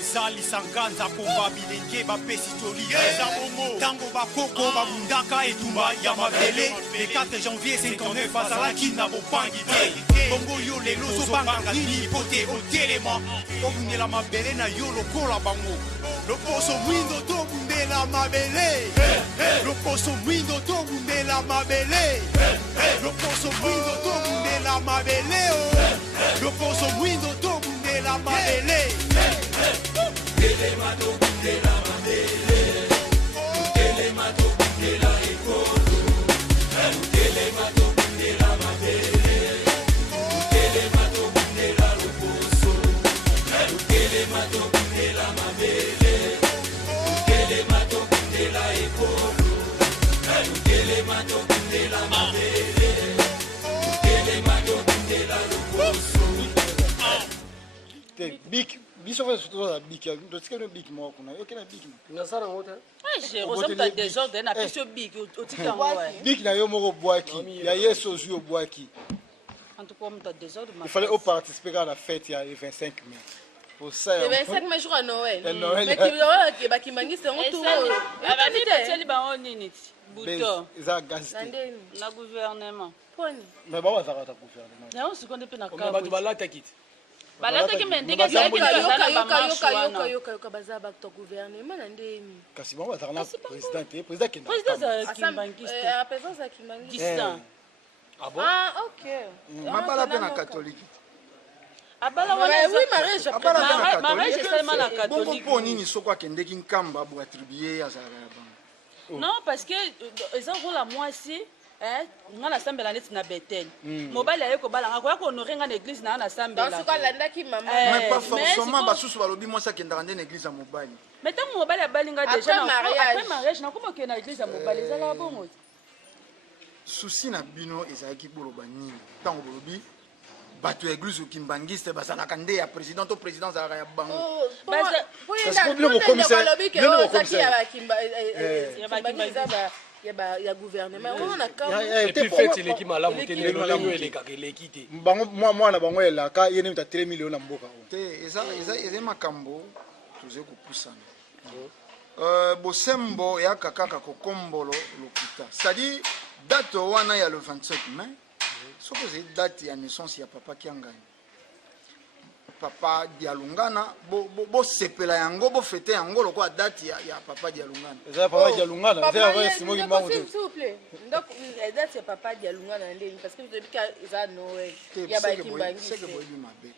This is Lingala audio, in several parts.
ezali sanganza komba bilenge bapesi toli eza bongo ntango bakoko babundaka etumba ya mabele le 4 janvier 59 azalaki na bopangi te bongo yo lelo ozobanga nini po te otelema obundela mabele na yo lokola bango loposo mwindo tobundela mabele loposo mwindo tobundela mabele loposo mwindo tobundela mabele loposo mwindo tobundela mabele Telema tobundela mabele Telema tobundela ekolo Telema tobundela mabele Telema tobundela loposo Telema tobundela mabele Telema tobundela ekolo Telema tobundela mabele Telema tobundela loposo Big biso fa surtout la big do tsike no big mo kuna yo kena big na sara ngota je rosam ta désordre na piso big otika ngwa big na yo moko boaki ya yeso zu boaki en tout cas ta désordre il fallait participer à la fête il y a le 25 mai pour ça le 25 mai jour à Noël mais qui ba ki mangi c'est on tout abani bateli ba onini buto za gazete na gouvernement poni mais ba za ka gouvernement na on seconde pe na ka ba tu balata kit balata ki mendika yoka bazaba to gouvernement na ndeni kasi ba za na président qui à présence à Kimangi distant ah bon ah OK mabala pe na catholique abala wana oui mariage seulement na catholique bon nini soko akendeki nkamba bu attribuer ya za non parce que ils ont la moitié ngana sambela neti na Bethel mobali ayeko balanga ko honorer ngana église na sambela parce que landaki maman mais pas forcément basusu balobi moi ça kenda ngana église ya mobali mais tant mobali abalinga déjà après mariage na kuma ke na église ya mobali ezala bongo souci na bino ezaki boloba nini tango bolobi bato ya église okimbangiste bazalaka nde ya président to président zalaka ya bango il y a gouvernement on a quand et puis fait l'équipe malamu te lelo eleka keleki te bango moi na bango elaka yene mta 3 millions na mboka te eza makambo tuze kupusana bosembo ya kaka kokombolo lokuta c'est-à-dire date wana ya le 27 mai soko c'est date ya naissance ya papa Kiangani papa Dialungana bo sepela yango bo fêter yango loko date ya papa Dialungana ça papa Dialungana c'est vrai c'est moi qui m'a s'il vous plaît donc la date ya papa Dialungana ndeni parce que depuis que ça Noël ya ba Kimbangi c'est que boyebi mabe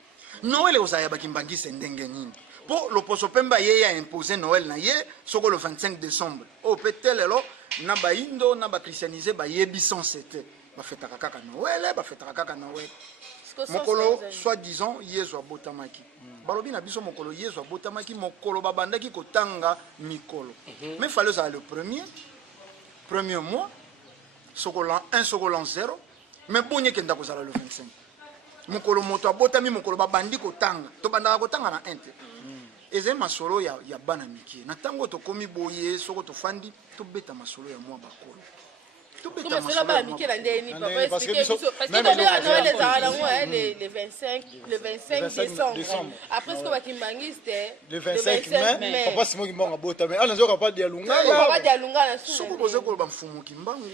Noël osaya ba Kimbangi c'est ndenge nini po loposo pemba ye ya imposer Noël na ye soko le 25 décembre o petelelo na ba indo na ba christianiser ba yebi sans c'était ba fêtaka kaka Noël ba fêtaka kaka Noël mokolo soi-disant yesu abotamaki balobi na biso mokolo yesu abotamaki mokolo babandaki kotanga mikolo mais fallait ça le premier mois sokolan 1 sokolan 0 mais bonye kenda ko sala le 25 mokolo moto abotami mokolo babandi kotanga to bandaka kotanga na 1 eze masolo ya bana miki na tango to komi boye soko to fandi to beta masolo ya mwa bakolo Comment cela va Mickey la ndeni papa expliquer parce que Noël les arala le 25 décembre après ce que Bakimbangi c'était le 25 mai papa Simon Kimbanga bota mais ala nzoka pas Dialungana papa Dialungana soko boze ko ba mfumu Kimbangu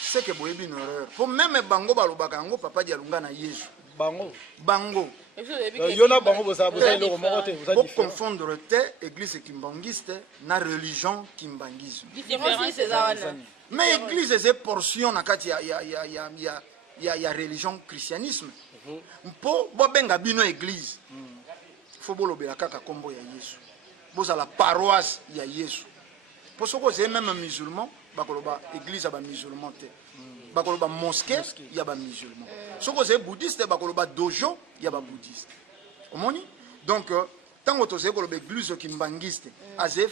c'est que boyebi une erreur pour même bango balobaka ngo papa Dialungana Yesu bango yona bango boza le mokote vous allez confondre église kimbangiste na religion kimbangisme mais église c'est portion na kati ya religion christianisme mpo bobenga bino église faut bolobela kaka kombo ya Yesu boza la paroisse ya Yesu pour soko c'est même musulman bakoloba église ya ba musulman te bakoloba mosquée ya ba musulman soko c'est bouddhiste bakoloba dojo ya ba bouddhiste omoni donc tango to c'est koloba église kimbangiste azé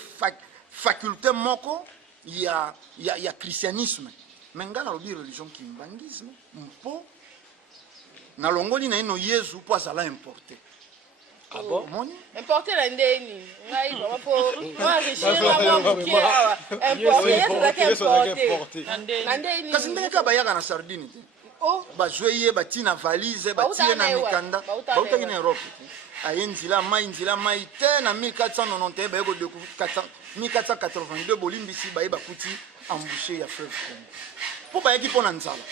faculté moko ya christianisme mais ngana lobi religion kimbangisme mpo na longoli na ino Yesu po asala importer ah bon moni importer la ndeni ngai ba po moi richement moi kiawa importer na ndeni kasi ndeka bayaka na sardine oh bazweye batina valise batie na mikanda bautaki na Europe aye nzila mai te na 1491 baye ko 1482 bolimbisi baye bakuti embouché ya fleuve Congo po baye ki pona nzala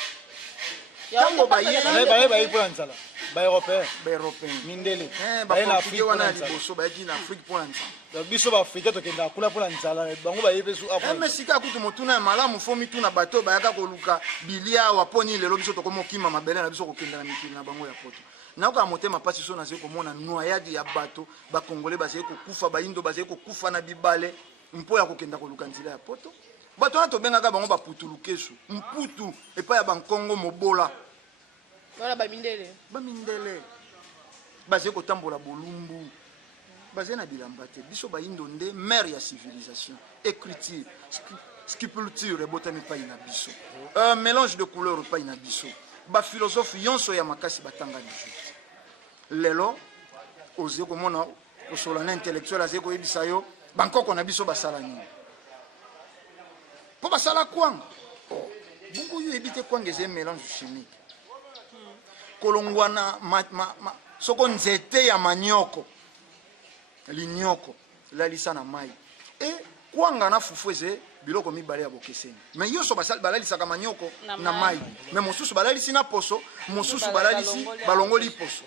tango baye pona nzala ba européen mindele baye na Afrique wana liboso baye ki na Afrique pona nzala biso ba Afrique tokenda kula pona nzala bango baye besu après mais sika kutu motuna ya malamu fomi tuna bato bayaka koluka bilia waponi lelo biso tokomokima mabele na biso kokenda na mikili na bango ya poto naoka motema pasi so nazali komona noyade ya bato bakongole bazali kokufa baindo bazali kokufa na bibale mpo ya kokenda koluka nzela ya poto bato wana tobengaka bango baputulukesu mputu epai ya bankongo mobola wana bamindele bazali kotambola bolumbu bazali na bilamba te biso baindo nde mare ya civilisation écriture sculpture ebotami epai na biso mélange de couleur epai na biso baphilosophe yonso ya makasi batanga lijuti lelo oze komona osola na intellectuel azali koyebisa yo bankoko na biso basala nini mpo basala kwanga bungu oyo yebi te kwanga eza mélange chimique kolongwa na soko nzete ya manioko linyoko lalisa na mai e kwanga na fufu eze biloko mibale ya bokeseni mais yoso balalisaka manioko na mai mais mosusu balalisi na poso mosusu balalisi balongoli poso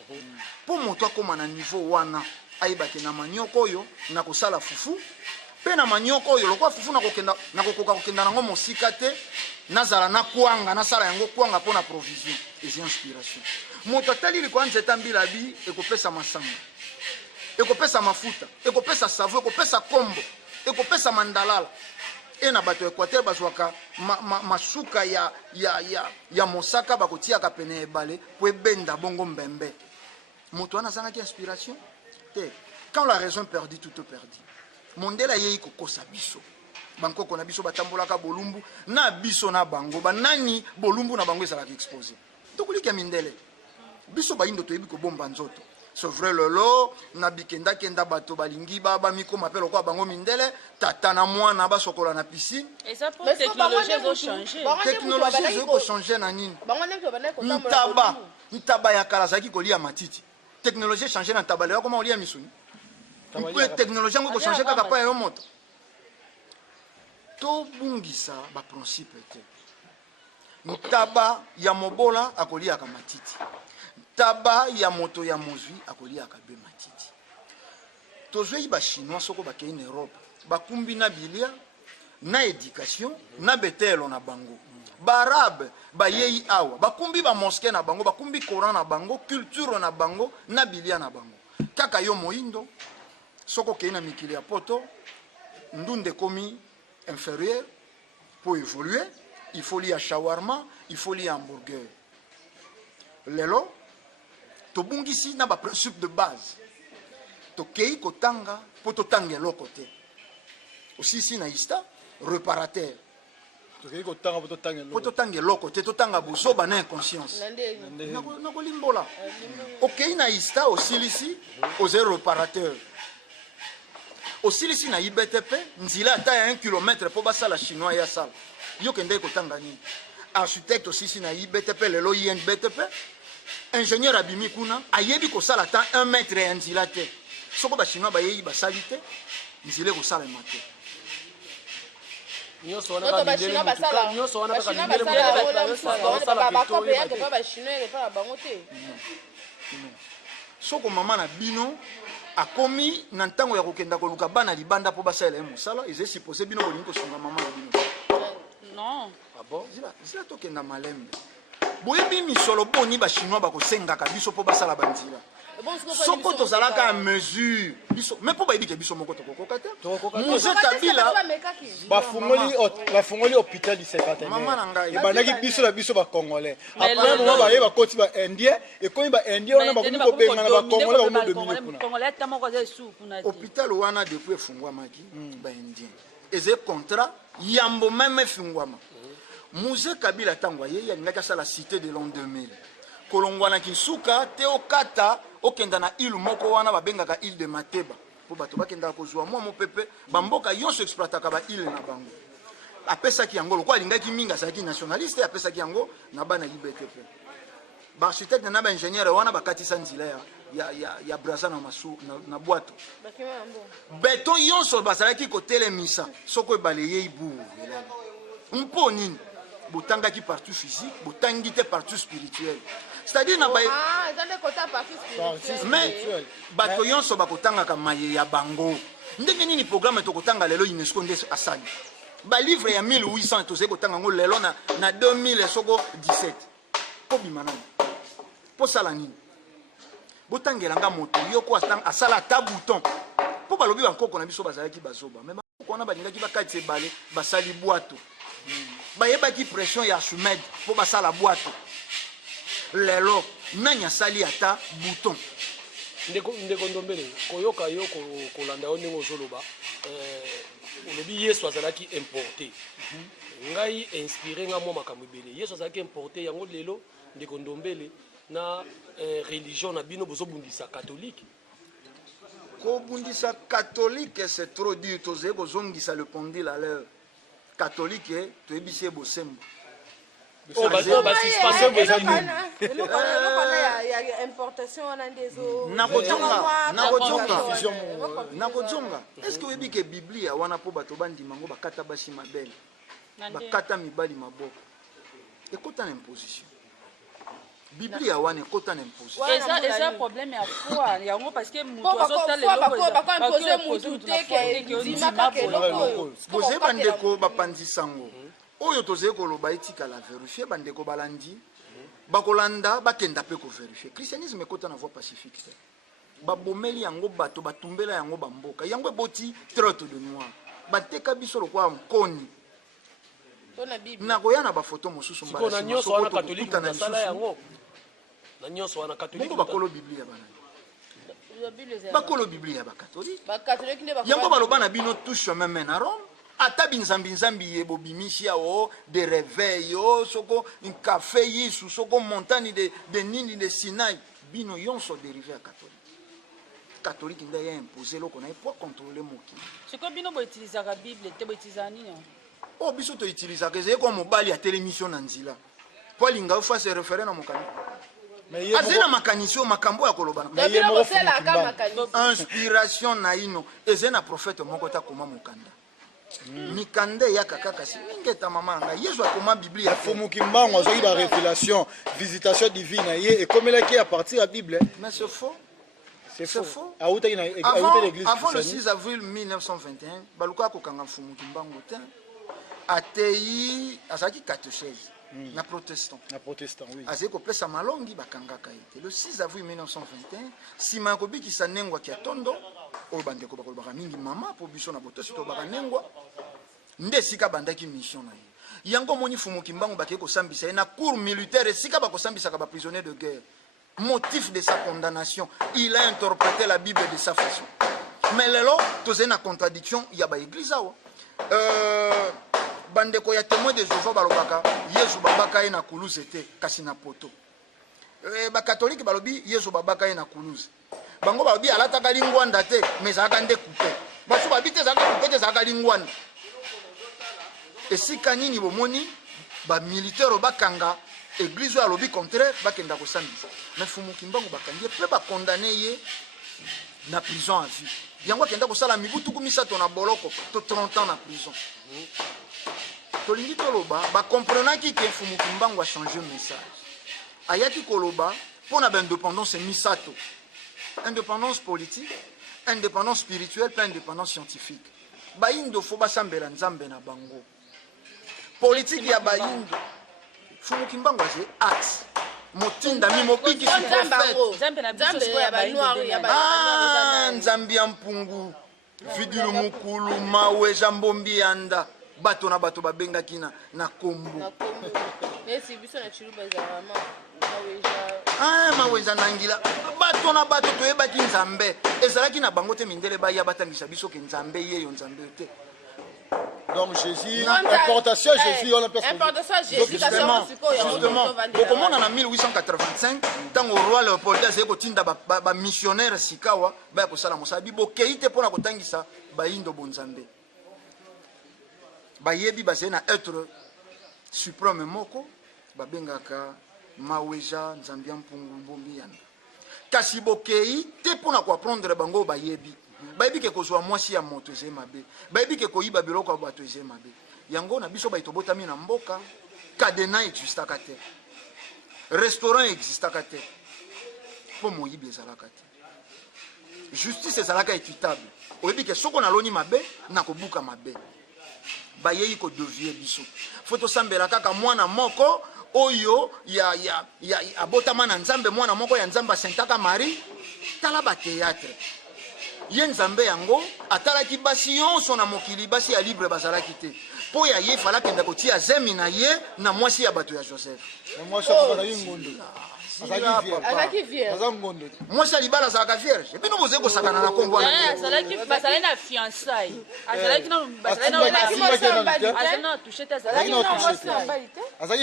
po moto akoma na niveau wana ayebaki na manioko oyo na kosala fufu pe na manioko oyo lokwa fufu na kokoka kokenda nango mosika te nazala na kwanga nasala yango kwanga mpona provision eza inspiration moto atali likwa nzeta mbila bi ekopesa masanga ekopesa mafuta ekopesa savo ekopesa kombo ekopesa mandalala e na bato Équateur bazwaka masuka ya mosaka bakotiaka pene ebale po ebenda bongo mbembe moto wana azangaki inspiration te quand la raison perdit tout perdit mondela yei kokosa biso bankoko na biso batambolaka bolumbu na biso na bango banani bolumbu na bango ezalaka exposé tokolika mindele biso baindo toyebi kobomba nzoto c'est vrai lolo na bikenda kenda bato balingi baba mikoma pe lokwa bango mindele tata na mwana basokola na piscine et ça pour technologie zo changer technologie zo changer na nini ntaba ya kala zaki kolia matiti technologie changer na ntaba leo koma olia misuni mpo technologie ngo ko changer kaka pa yo moto to bungisa ba principe te ntaba ya mobola akolia ka matiti taba ya moto ya mozwi akolia akabe matiti tozwi ba chinois soko bakei na Europe bakumbi na bilia na éducation na betelo na bango barabe bayei awa bakumbi ba mosquée na bango bakumbi Coran na bango culture na bango na bilia na bango kaka yo moindo soko kei na mikili ya poto ndunde komi inférieur pour évoluer il faut lire shawarma il faut lire hamburger lelo tobungisi na ba principe de base tokei kotanga po totanga eloko te osisi na ista reparateur tokei kotanga po totanga eloko te totanga bozoba na inconscience na kolimbola okei na ista osilisi oze reparateur osilisi na IBTP nzila ata ya 1 km po basala chinois ya sala yo kende kotanga nini architecte osisi na IBTP lelo INBTP ingénieur abimi kuna ayebi kosala ta 1 mètre ya nzila te soko ba chinois bayeyi basali te nzile kosala mate nyonso wana ba mindele mutuka nyonso wana ba mindele soko mama na bino akomi na ntango ya kokenda koluka bana libanda po basala ye mosala eze supposé bino bolingi kosunga mama na bino non ah bon zila tokenda malembe boyebi misolo boni bachinois bakosengaka biso po basala banzila soko tozalaka à mesure biso mais po bayebi ke biso moko tokokoka te Muse Kabila bafungoli hôpital du cinquantenaire mama na ngai ebandaki biso na biso bacongolais après moment baye bakoti ba indien ekomi ba indien wana bakomi kobengana bacongolais bakomi dominer hôpital wana depuis efungwamaki ba indien eze contrat yambo meme efungwama Muse Kabila tango ye alingaki asala cité de l'an 2000 kolongwana kinsuka te okata okenda na île moko wana babengaka île de Mateba po bato bakenda kozwa mwa mopepe bamboka yonso exploitaka ba île na bango apesaki yango lokwa alingaki mingi azalaki nationaliste apesaki yango na bana IBTP ba architecte na ba ingénieur wana bakatisa nzila ya braza na masu na bwato beton yonso bazalaki kotelemisa soko ebalaye ibu mpo nini botangaki partout physique botangi te partout spirituel c'est-à-dire na mais bato yonso bakotangaka maye ya bango ndenge nini programme tokotanga lelo UNESCO nde asali balivre ya 1800 tozali kotanga yango lelo na 2000 soko 17 po bima nani po sala nini botangelanga moto yoko asala ata bouton po balobi bankoko na biso bazalaki bazoba mais bakoko wana balingaki bakati ebale basali bwato bayebaki pression ya Archimède po basala bwato lelo nani asali ata bouton ndeko ndombele koyoka yo kolanda yo ndenge ozoloba olobi Yesu azalaki importé ngai inspiré nga mwa makambo ebele Yesu azalaki importé yango lelo ndeko ndombele na religion na bino bozobundisa catholique kobundisa catholique c'est trop dur tozali kozongisa le pendule à l'heure catholique toyebisi ye bosembo nakozonga est-ce que oyebi ke biblia wana mpo bato bandima ngo bakata basi mabele bakata mibali maboko ekota na imposition biblia wana ekota na imposition eza problème ya foi yango parce que bozali bandeko bapanzisango oyo tozali koloba etikala vérifier bandeko balandi bakolanda bakenda mpe kovérifier christianisme ekota na voie pacifique te babomeli yango bato batumbela yango bamboka yango eboti traite de noir bateka biso lokola nkoni nakoya na bafoto mosusu na nyonso wana catholique nasala yango na nyonso wana catholique bakolo biblia banani bakolo biblia bakatolike yango baloba na bino tout chemin mène à Rome ata binzambi ye bobimisi yao de réveil yo soko un café yisu soko montagne de nini de Sinaï bino yonso dérivé à catholique nda ya imposer loko na pour contrôler moki siko bino bo utiliser la bible te bo utiliser nini oh biso to utiliser que c'est comme mobali ya télémission na nzila po linga ufa se référer na mokani azena makanisi makambo ya koloba inspiration na ino ezena prophète moko ta koma mokanda mikande ya kaka si ngeta mama nga Yesu akoma biblia fumuki mbango azoki ba révélation visitation divine ye ekomelaki à partir de la bible mais c'est faux c'est faux avant le 6 l'église avril 1921 baluka kokanga fumuki mbango te atei azaki catéchèse na protestant oui azali kopesa malongi bakangaka ete le 6 avril 1921 nsima ya kobikisa nengwa kia tondo oyo bandeko bakolobaka mingi mama po biso na botosi tobaka nengwa nde esika bandaki mission na ye yango omoni fumuki mbango bakei kosambisa ye na cour militaire esika bakosambisaka baprisonnier de guerre motif de sa condamnation il a interprété la bible de sa façon mais lelo tozali na contradiction ya baeglise awa bandeko ya témoin de Jéhovah balobaka Yesu babaka ye na kuluze te kasi na poto bakatolike balobi Yesu babaka ye na kuluze bango balobi alataka lingwanda te mais ezalaka nde kupe baso babi te ezalaka kupe te ezalaka lingwanda esika nini bomoni bamilitaire bakanga église oyo alobi contraire bakenda kosambisa mais fumuki mbango bakangi ye mpe bakondane ye na prison à vie yango akenda kosala mibutuku misato na boloko to 30 ans na prison tolingi toloba bakomprenaki ke fumuki mbango a changé message ayaki koloba mpona baindépendance misato indépendance politique indépendance spirituelle mpe indépendance scientifique bayindo fo basambela nzambe na bango politique ya bayindo fumuki mbango aze axe motindami mobikisi nzambi ya mpungu vidilu mukulu mawe jambombi yanda bato na bato babengaki na kombo mawenza na ngila bato na bato toyebaki nzambe ezalaki na bango te mindele baya batangisa biso ke nzambe yeyo nzambe te donc Jésus importation Jésus on appelle justement bokomona na 1885 ntango roi Léopold azali kotinda bamissionnaire sikawa baya kosala mosala bokei te mpona kotangisa bayindo bonzambe bayebi bazali na être suprême moko babengaka maweja nzambi ya mpungu mbombi yanda kasi bokei te mpona koaprendre bango bayebi bayebi ke kozwa mwasi ya moto eze mabe bayebi ke koyiba biloko ya bato eze mabe yango na biso baito botami na mboka cadena existaka te restaurant existaka te mpo moyibi ezalaka te justice ezalaka équitable oyebi ke soko naloni mabe nakobuka mabe bayei kodevie biso fo tosambela kaka mwana moko oyo ya abotama na nzambe mwana moko ya nzambe asentaka mari tala bateatre ye nzambe yango atalaki basi nyonso na mokili basi ya libre bazalaki te mpo ya ye fala kende kotia zemi na ye na mwasi ya bato ya Joseph mwasi ya libala azalaka vierge bino boze kosakana na kombo wana bazalaki na fiançailles azalaki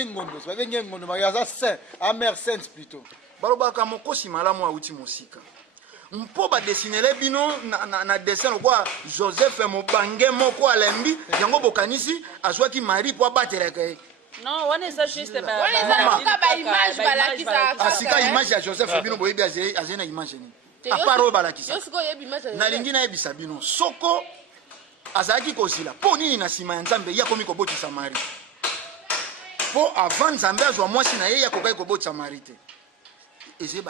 ngondo babenge ngondo aza saint amère sainte plutôt balobaka mokosi malamu auti mosika mpo badesinele bino na dessin lokwa Joseph mobange moko alembi yango bokanisi azwaki Marie po abatelaka ye non wana eza juste asika image ya Joseph bino boyebi azali na image nini apart oyo balakisa nalingi nayebisa bino soko azalaki kozila mpo nini na nsima ya nzambe ye akomi kobotisa Marie mpo avant nzambe azwa mwasi na ye ye akokaki kobotisa Marie te eze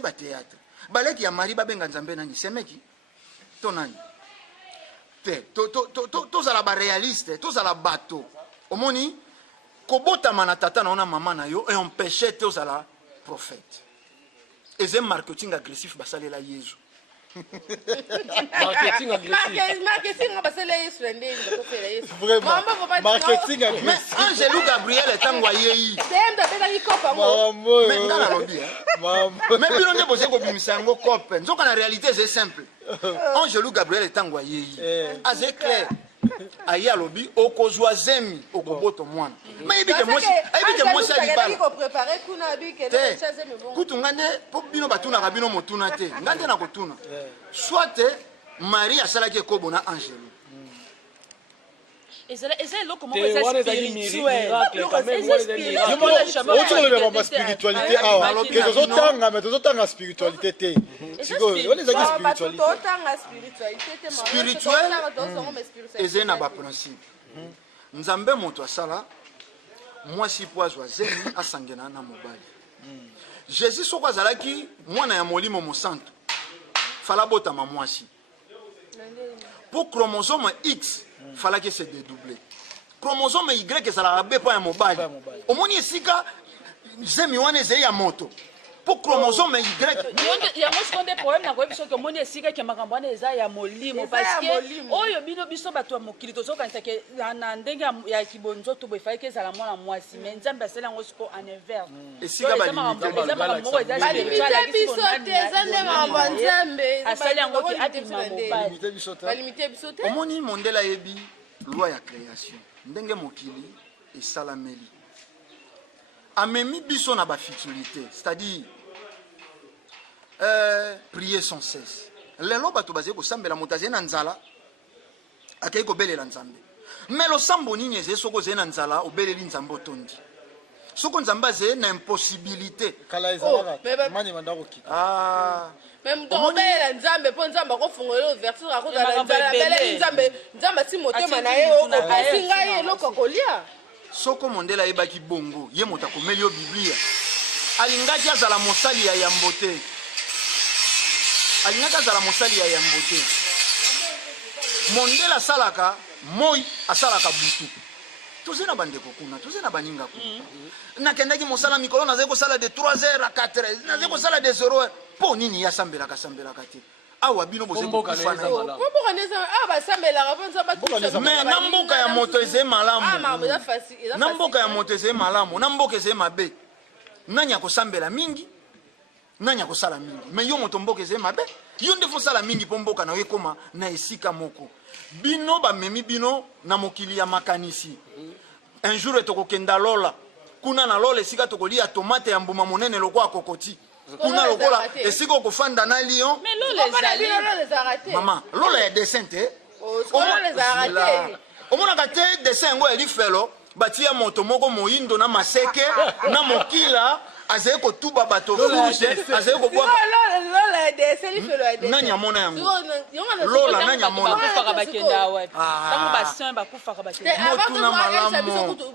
bateatre baleki ya Marie babenga nzambe nani semeki to nani te tozala baréaliste tozala bato omoni kobotama na tata na ona mama na yo empêche te ozala prophète eze marketing agressif basalela Yesu marketing agressif marketing agressif Angelou Gabriel etango ayei mais ngana lobi mais bino nde boze kobimisa yango kope nzoka na réalité c'est simple Angelou Gabriel etango ayei aze clair aye alobi okozwa zemi okoboto mwana mayebi ke mwasi alibala kutu ngande po bino batunaka bino motuna te ngande na kotuna soit Marie asalaki ekobo na Angelou spiritualité tozotanga spiritualité te spirituel eze na baprincipe nzambe moto asala mwasi po azwa zemi asangena na mobali Jésus soko azalaki mwana ya molimo mosantu fala botama mwasi po chromosome X falaki se dédoubler chromosome Y ezalaka be mpo ya mobali omoni esika zemi wana ezali ya moto po chromosome Y yango sikonde problème na koyebi soki omoni esika ke makambo wana eza ya molimo parce que oyo bino biso bato ya mokili tozokanisa ke na ndenge ya kibonzo to boye falaki ezala mwana mwasi mais nzambe asala yango siko en inverse esika asali yango ki abima mobali omoni mondela yebi loi ya création ndenge mokili esalameli amemi biso na bafutilité c'est-à-dire prier sans cesse lelo bato bazali kosambela moto azali na nzala akei kobelela nzambe mais losambo nini ezali soko ozali na nzala obeleli nzambe otondi soko nzambe azali na impossibilité obelela nzambe mpo nzambe akofungolela ouverture akozala nzala abeleli nzambe asi motema na ye opesi ngai eloko akolia soko mondela ayebaki bongo ye moto akomeli yo biblia alingaki azala mosali ya yambo te mondela asalaka moi asalaka butu toze na bandeko kuna toze na baninga kuna nakendaki mosala mikolo nazali kosala de 3 heures à 4 heures nazali kosala de 0 heures mpo nini yasambelaka te awa bino boze kokufana mais na mboka ya moto ezali malamu na mboka ezali mabe nani akosambela mingi nani akosala mingi mais yo moto mboka ezali mabe yo nde fosala mingi mpo mboka na yo ekoma na esika moko bino bamemi bino na mokili ya makanisi un jour tokokenda lola kuna na lola esika tokolia tomate ya mbuma monene lokwa kokoti kuna lokola esika okofanda na lion mama lola ya dessin te omonaka te dessin yango elifelo batia moto moko moyindo na maseke na mokila azali kotuba bato fuse azali kobwaka lola edeseli felo edeseli nani amona yango lola nani amona bakufaka bakenda wapi ntango basin bakufaka bakenda motuna malamu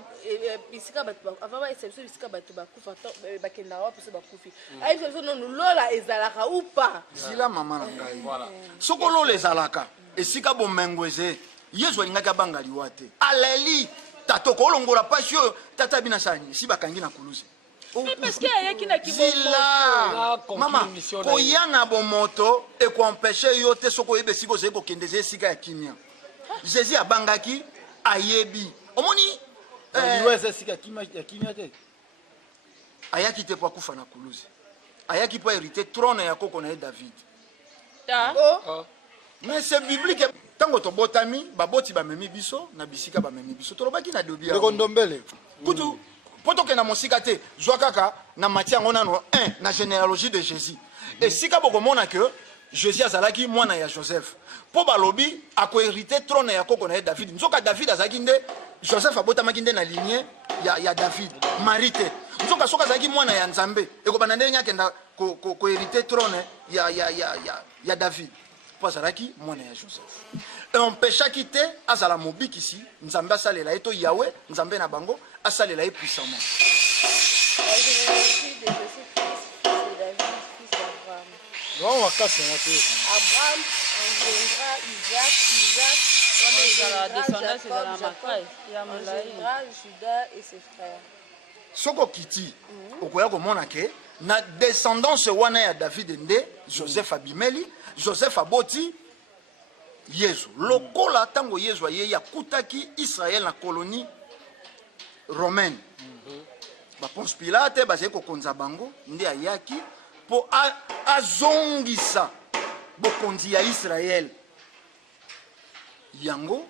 bisika bato avant bayesabiso bisika bato bakufa bakenda wapi so bakufi ayebiso nonu lola ezalaka upa zila mama na ngai soko lola ezalaka esika bomengo eze yesu alingaki abanga liwa te aleli tato kolongola pasi oyo tata bina sani si bakangi na kuluze parce que ayaki na zila mama koya na bomoto ekoempeshe yo te soko oyeba esika ozali kokende eza esika ya kimia jésus abangaki ayebi omoni ayaki te po akufa na kuluze ayaki po hérité trône ya koko na ye david mais c'est biblique tango tobotami baboti bamemi biso na bisika bamemi biso tolobaki na dobi ndombele kutu po tokenda mosika te zwa kaka na mati yango nano 1 na généalogie de jésus esika bokomona ke jésus azalaki mwana ya joseph po balobi akohérité trône ya koko na ye david nzoka david azalaki nde joseph abotamaki nde na lignée ya david marie te nzoka soki azalaki mwana ya nzambe ekobanda ndenge akenda kohérité trône ya david po azalaki mwana ya joseph empêchaki te azala mobikisi nzambe asalela ye to yawe nzambe na bango asalela ye puissamment non makasi na te Abraham engendra Isaac Juda et ses frères soko okiti okoya komona ke na descendance wana ya david nde joseph abimeli joseph aboti yesu lokola ntango yesu ayei akutaki israel na colonie romaine baponce pilate bazali kokonza bango nde ayaki mpo azongisa bokonzi ya israel yango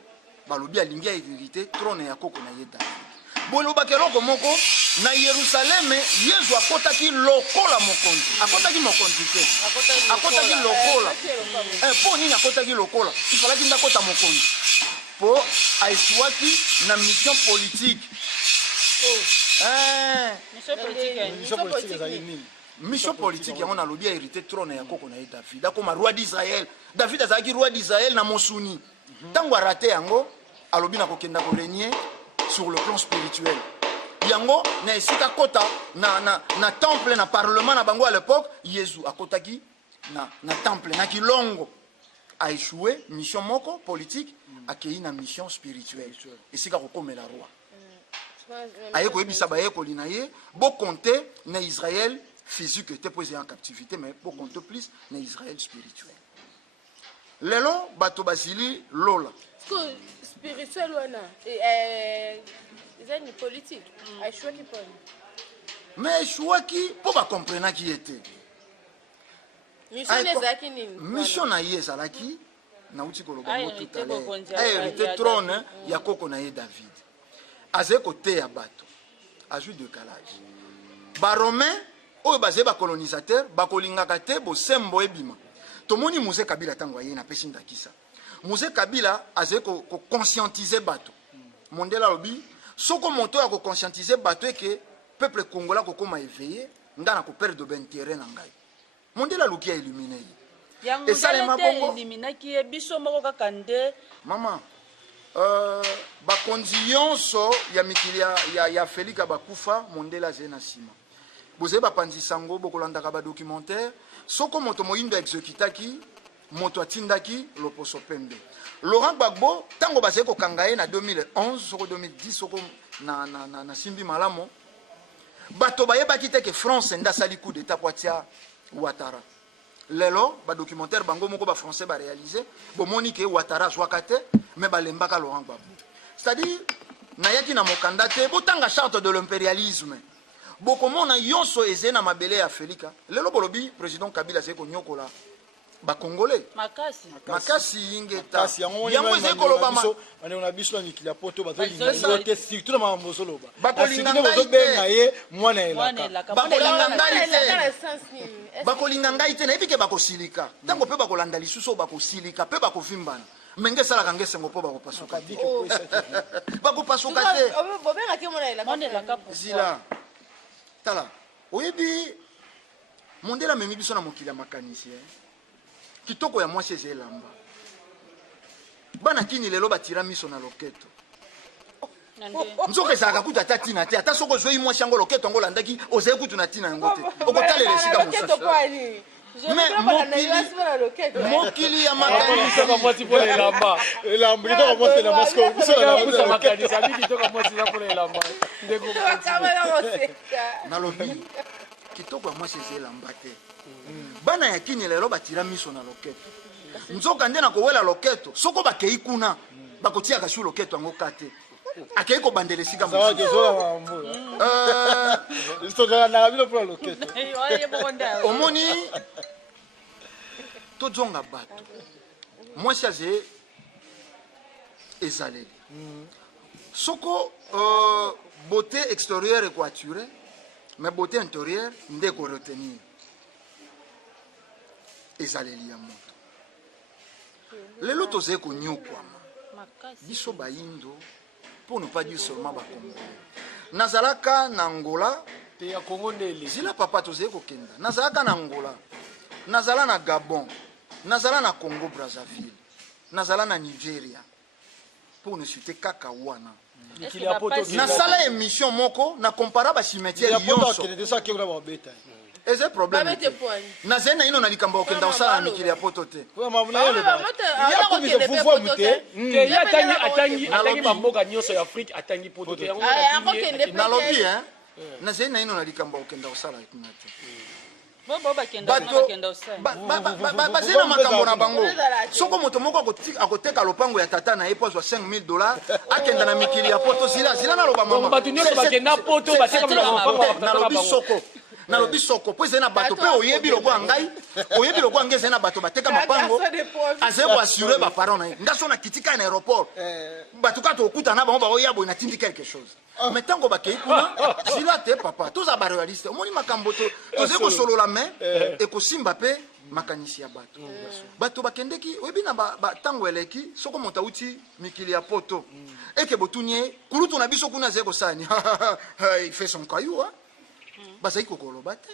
balobi alingi ahérité trône ya koko na ye david bolobaki eloko moko na yerusaleme yesu akotaki lokola mokonzi akotaki mokonzi te akotaki lokola mpo nini akotaki lokola ifalaki nde akota mokonzi mpo aesuwaki na mission politique mission politique yango nalobi ahérité trône ya koko na ye david akoma roi d'israël david azalaki roi d'israël na mosuni ntango arate yango alobi na kokenda korégner sur le plan spirituel yango na esika kota na temple na parlement na bango à l'époque yesu akotaki na temple na kilongo aéchoué mission moko politique akei na mission spirituelle esika kokomela roi aye koyebisa bayekoli na ye bokonte na israël physique te po ezali en captivité mais bokonte plus na israël spirituel lelo bato bazili lola spirituel wana ezali politique aéchouaki mponi mais échouaki mpo bakomprenaki ye te mission ezalaki nini mission na ye ezalaki nauti koloba ngo tout à l'heure ahérité trône ya koko na ye david azali koteya bato azwi décalage baromain oyo bazali bacolonisateur bakolingaka te bosembo ebima tomoni Mose Kabila ntango aye napesi ndakisa Mose Kabila azali koconscientiser bato mondela alobi soko moto ya koconscientiser bato eke peuple congolais kokoma éveillé ndana koperdre baintérêt na ngai mondela aluki aillumine ye esalema bongo biso moko kaka nde mama bakonzi nyonso ya mikili ya Afrika bakufa mondela azali na nsima bozali bapanzisa yango bokolandaka badocumentaire soko moto moyindo exécutaki moto atindaki loposo pembe Laurent Gbagbo tango bazali kokanga ye na 2011 soko 2010 soko na simbi malamo bato bayebaki te ke France nda sali coup d'état po atia Ouattara lelo badocumentaire bango moko bafrançais baréalise bomoni ke Ouattara azwaka te me balembaka Laurent Gbagbo c'est-à-dire nayaki na mokanda te botanga charte de l'impérialisme bokomona yonso eze na mabele ya Afrika lelo bolobi président Kabila azali konyokola bakongolais makasi ingeta yango ezali koloba na biso na mikili ya poto bazolinga te surtout na makambo bozoloba bakolinga ngai te nayebi ke bakosilika ntango mpe bakolanda lisusu oyo bakosilika mpe bakovimbana menge esalaka nga esengo mpo bakopasuka te bakopasuka te zila tala oyebi mondela amemi biso na mokili ya makanisi kitoko ya mwasi eza elamba bana kini lelo batira miso na loketo nzoka ezalaka kutu ata tina te ata soki ozwi mwasi yango loketo yango olandaki ozali kutu na tina yango te okotalela esika mosusu mokili ya makanisi nalobi kitoko ya mwasi eza elamba te bana ya kini lelo batira miso na loketo nzoka nde na kowela loketo soko bakei kuna bakotiaka su loketo yango ka te akei kobandela esika omoni tozonga bato mwasi aze ezaleli soko beauté extérieure ekoature mais beauté intérieure nde ekoretenir ezaleli ya moto lelo tozali konyokwama biso bayindo pour ne pas dire seulement bakongolais nazalaka na Angola zila papa tozali kokenda nazalaka na Angola nazala na Gabon nazala na Congo Brazzaville nazala na Nigeria pour ne citer kaka wana nasala émission moko na compara ba cimetière yonso eze problème nazali na ino na likambo okenda osala mikili ya poto te atangi bamboka nyonso ya Afrique atangi poto te nalobi nazali na ino na likambo okenda osala kuna te bazali na makambo na bango soko moto moko akoteka lopango ya tata na ye po azwa $5,000 akenda na mikili ya poto zila naloba mama nalobi soko po ezali na bato mpe oyebi lokwa ngai oyebi lokwa ngai ezali na bato bateka mapango azali koassure baparent na ye ngaso na kitika na aéroport bato kaka tokutana bango baoya boye natindi quelque chose mais ntango bakei kuna zila te papa toza barealiste omoni makambo tozali kosolola me ekosimba mpe makanisi ya bato bato bakendeki oyebi na ntango eleki soko moto auti mikili ya poto eke botunie kulutu na biso kuna azali kosani il fait son caillou bazali kokoloba te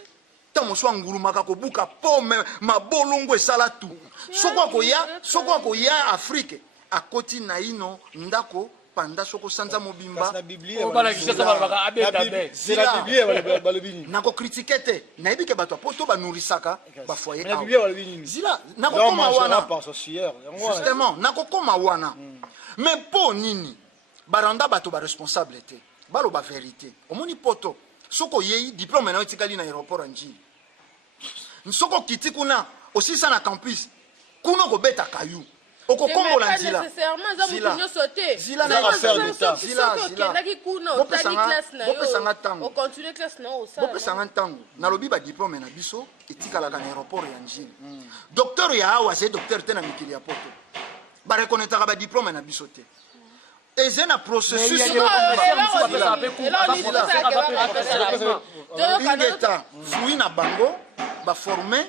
ntango mosu angulumaka kobuka pome mabolongo esala tu soko akoya afrike akoti na ino ndako panda soko sanza mobimba nakokritike te nayebi ke bato apoto banurisaka bafoye zila nakokoma wana justement nakokoma wana mais mpo nini baranda bato baresponsable te baloba verité omoni poto soko yei diplôme na otikali na aéroport ya njili soko kiti kuna osisa na campus kuna kobeta kayu okokombola nzila bopesanga ntango nalobi badiplôme na biso etikalaka na aéroport ya njili docteur ya awa aze docteur te na mikili ya poto barekonetaka badiplôme na biso te eze na processus ingeta fui na bango baforme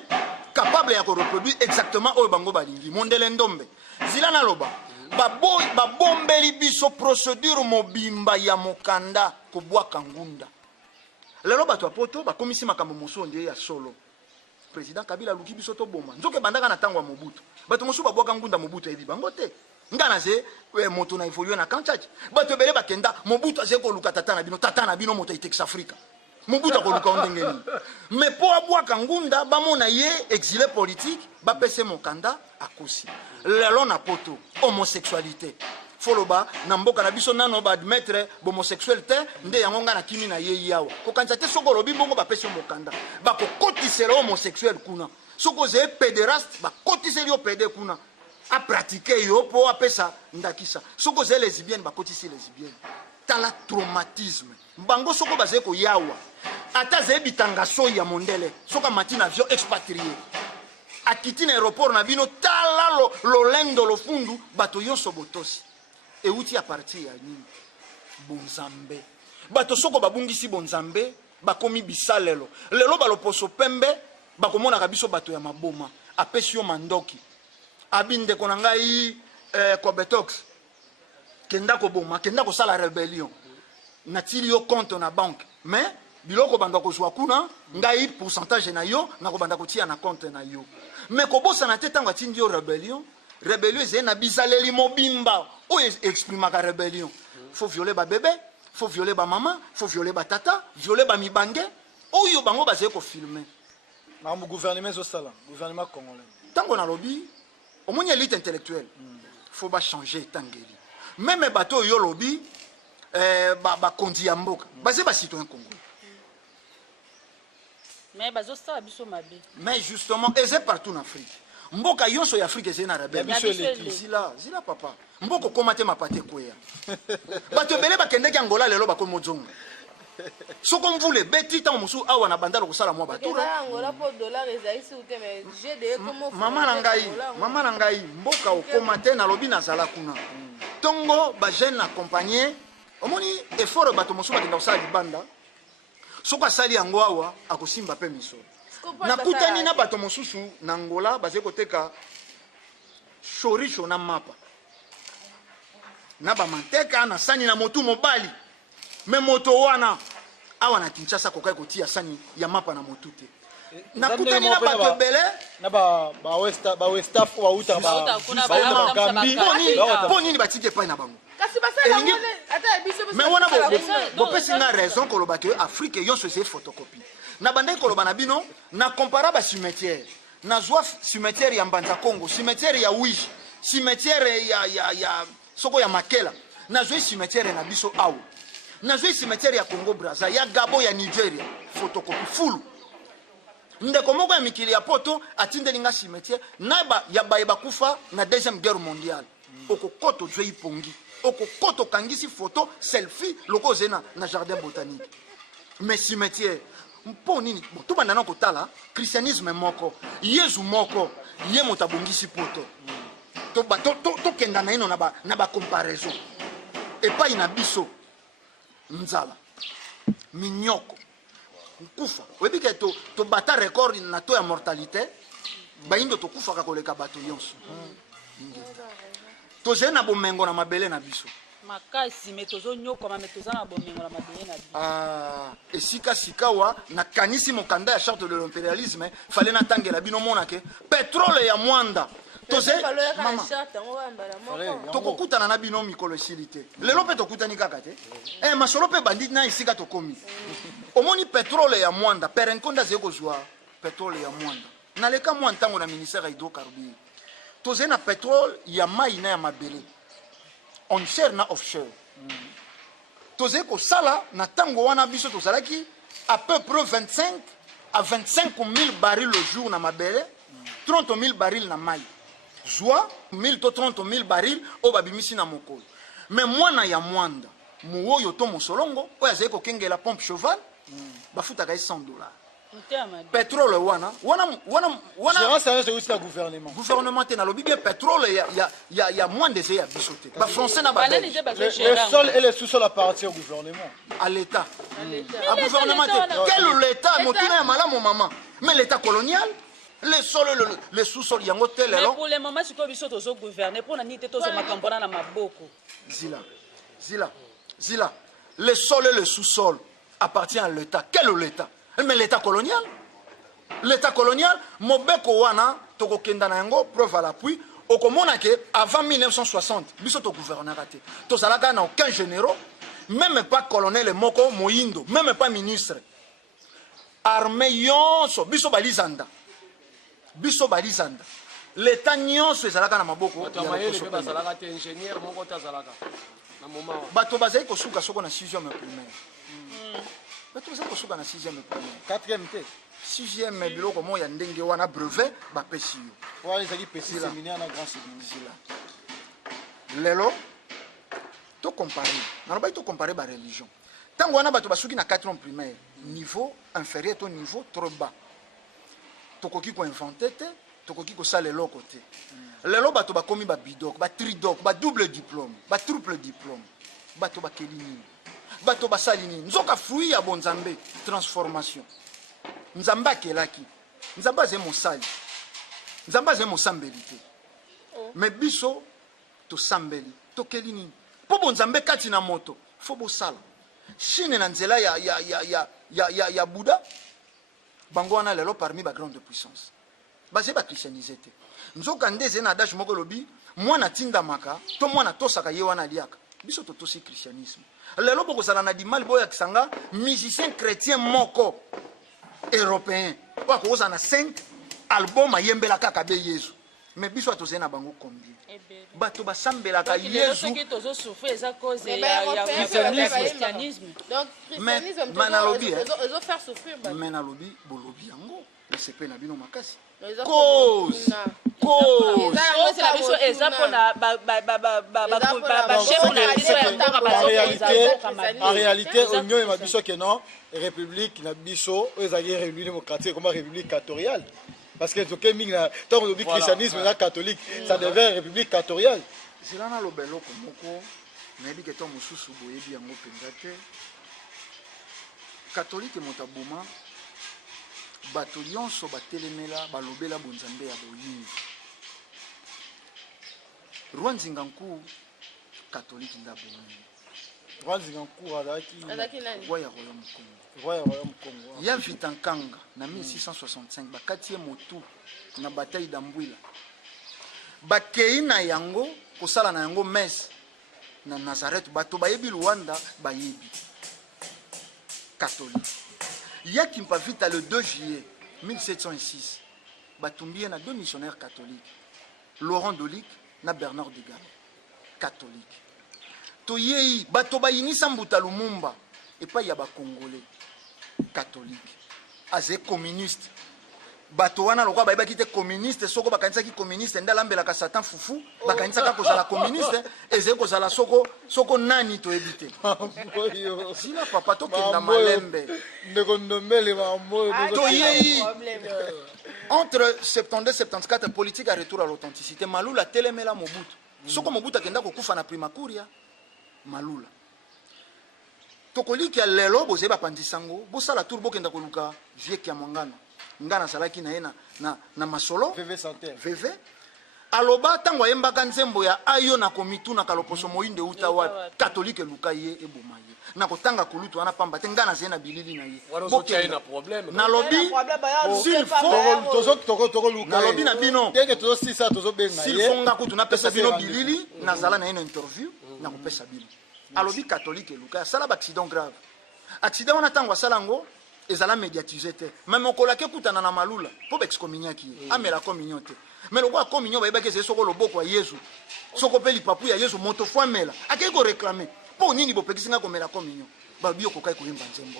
capable ya koreproduire exactement oyo bango balingi mondele ndombe zila naloba babombeli biso procédure mobimba ya mokanda kobwaka ngunda lelo bato ya poto bakomisi makambo mosusu nde ya solo président Kabila aluki biso toboma nzoke bandaka na ntango ya Mobutu bato mosusu babwaka ngunda Mobutu ayebi bango te ngana ze moto na evolue na kanchachi bato ebele bakenda Mobutu aze koluka tata na bino moto itex Africa Mobutu akoluka ondengeni mais po abwaka ngunda bamona ye exilé politique bapese mokanda akosi lelo na poto homosexualité foloba na mboka na biso nano ba admettre homosexuel te nde yango nga na kimi na ye yawa kokanza te soko lobi bongo bapese mokanda bakokotisela homosexuel kuna soko ze pédéraste bakotiseli yo pédé kuna a pratiquer yo po apesa ndakisa soko ze lesbienne bakotisi lesbienne tala traumatisme bango soko baze ko yawa ata ze bitanga so ya mondele soko matina avion expatrié akiti na aéroport na bino tala lolendo lofundu bato yonso botosi euti a partir ya nini bonzambe bato soko babungisi bonzambe bakomi bisalelo lelo baloposo pembe bakomona biso bato ya maboma apesi yo mandoki abinde kona ngai Cobetox kenda ko boma kenda ko sala rebellion natili yo compte na banque mais biloko banda kozwa kuna ngai pourcentage na yo na kobanda kotia na compte na yo mais kobosana te ntango atindi yo rébellion ezali na bizaleli mobimba oyo exprimaka rébellion faut violer babebe faut violer bamama faut violer batata violer bamibange oyo bango bazali kofilme makambo gouvernement ezosala gouvernement congolais ntango nalobi omoni élite intellectuelle faut bachanger tangeli même bato oyo lobi bakondi ya mboka bazali bacitoyen congolais mais justement eze partout en Afrique mboka yonso ya Afrique eze na rebelle zila papa mboko koma te mapate kweya bato ebele bakendeki Angola lelo bakomi mozonga soko mvule beti ntango mosusu awa na bandalo kosala mwa mama na ngai mboka okoma te nalobi nazala kuna ntongo bajeune accompagné omoni effort bato mosusu bakenda kosala libanda soko asali yango awa akosimba mpe miso nakutani na bato mosusu na Angola bazali koteka shorisho na mapa na bamanteka na sani na motu mobali me moto wana awa na Kinshasa kokai kotia sani ya mapa na motu te nakutani na bato ebele na westaf wauta mpo nini batiki epai na bango mais wana bopesi nga raison koloba ke Afrique yonso ezali photocopie na bandai koloba na bino na compara bacimetière nazwa cimetière ya Mbanza Congo cimetière ya Wish cimetière ya soko ya Makela nazwa cimetière na biso awa nazwa cimetière ya Congo Brazza ya Gabo ya Nigeria photocopie full ndeko moko ya mikili ya poto atindeli nga cimetière na ya baye bakufa na deuxième guerre mondiale okokoto zwe ipongi okokoto kangisi photo selfie loko zena na jardin botanique mais cimetière mpo nini to banda na kotala christianisme moko yesu moko ye moto abongisi poto to kenda na ino na ba comparaison epai na biso nzala minyoko nkufa webi ke to bata record na to ya mortalité bayindo to kufa ka koleka bato yonso to zena bomengo na mabele na biso makasi metozonyokoma metozana bomengo na mabele na biso esika sikawa na kanisi mokanda ya charte de l'impérialisme fallait na tangela bino mona ke pétrole ya mwanda toze mama tokokutana na bino mikolo esili te lelo mpe tokutani kaka te masolo mpe bandi na esika tokomi omoni pétrole ya mwanda perenkonda azali kozwa pétrole ya mwanda naleka mwa ntango na ministère ya hydrocarbure toze na pétrole ya mai na ya mabele onshore na offshore toze kosala na ntango wana biso tozalaki à peu près 25 à 25 000 barils le jour na mabele 30 000 barils na mai zwa 1000 to 30 000 barils oyo babimisi na mokolo mais mwana ya mwanda muoyo to mosolongo oyo azali kokengela pompe cheval bafutaka ye $100 pétrole wana gouvernement te nalobi bien pétrole ya mwanda ezali ya biso te bafrançais na babelge le sol et le sous-sol appartient au gouvernement à l'état à gouvernement te quel l'état motuna ya malamu mama mais l'état colonial le sol le sous-sol yango te lelo mais pour le moment sikoyo biso tozo gouverner mpona nini te tozwa makambo na maboko zila le sol et le sous-sol appartient à l'état quel l'état mais l'état colonial mobeko wana tokokenda na yango preuve à l'appui okomona ke avant 1960 biso to gouvernera te tozalaka na aucun généraux même pas colonel moko moyindo même pas ministre armée yonso biso balizanda l'état nyonso ezalaka na maboko bato bazali kosuka soko na 6e primaire bato bazali kosuka na 6e primaire 4e te 6e biloko mo ya ndenge wana brevet bapesi yo wana ezali petit séminaire na grand séminaire lelo to comparer nalobai to comparer ba religion ntango wana bato basuki na 4e primaire niveau inférieur to niveau trop bas tokoki koinvente te tokoki kosala eloko te lelo bato bakomi babidoc batridoc badouble diplôme batriple diplôme bato bakeli nini bato basali nini nzoka fruit ya bonzambe transformation nzambe akelaki nzambe azali mosali nzambe azali mosambeli te me biso tosambeli tokeli nini mpo bonzambe kati na moto fo bosala Chine na nzela ya Bouddha bango wana lelo parmi ba grande puissance basé ba christianisé te nzoka ndeze na adage moko lobi mwana tinda maka to mwana tosaka ye wana liaka biso to tosi christianisme lelo boko sala na di mal boya kisanga musicien chrétien moko européen ba ko na 5 album ayembela kaka be Yesu mais biso atozé na bango combien bato basambelaka Yesu christianisme donc christianisme ils ont faire souffrir mais na lobi bolobi yango mais c'est pe na bino makasi cause en réalité union et mabiso que non république na biso ezali république démocratique comme république équatoriale parce que tout tant que le christianisme est catholique ça devient république équatoriale c'est là na lobelo komoko na yebi que to mususu boyebi yango penza te catholique motaboma bato nyonso batelemela balobela bonzambe ya boyini Rwanzinga nkuu catholique nda boyini Rwanzinga nkuu azaki nani voya royaume Congo ya Vitankanga na 1665 bakati motu na bataille d'Ambwila bakei na yango kosala na yango messe na Nazareth bato bayebi Rwanda bayebi catholique yaki mpavita le 2 juillet 1706 batumbiye na deux missionnaires catholiques Laurent Dolic na Bernard de Gaulle catholique toyei bato bayinisa Mbuta Lumumba epai ya ba congolais catholique azé communiste bato wana lokwa bayebaki te communiste soko bakanisaki communiste ndalambelaka satan fufu bakanisaka kozala communiste eze kozala soko nani toyebi te sila papa tokenda malembe toyei entre 72 et 74 politique à retour à l'authenticité Malula telemela Mobutu soko Mobutu akenda kokufa na primakuria Malula tokoliki ya lelo boze bapandisango bosala tour bokenda koluka vie kia mwangana ngana salaki na yena na masolo VV aloba tango ayembaka nzembo ya ayo na komituna kaloposo moinde uta wa catholique luka ye eboma ye na kotanga kulutu wana pamba te ngana zena bilili na ye boke na problème na lobi s'il faut na lobi na bino tenge tozo sisa tozo benga s'il faut ngaku tuna pesa bino bilili na zala na ino interview na ko pesa bino alobi catholique luka sala ba accident grave accident wana tango salango ezala médiatisé te même okolake kutana na Malula po excommuniaki amela communion te mais le quoi communion ba yebaki soko loboko ya Yesu soko pe lipapu ya Yesu moto fo amela akei ko réclamer po nini bo pekisinga komela communion ba bio ko kai ko yemba nzembo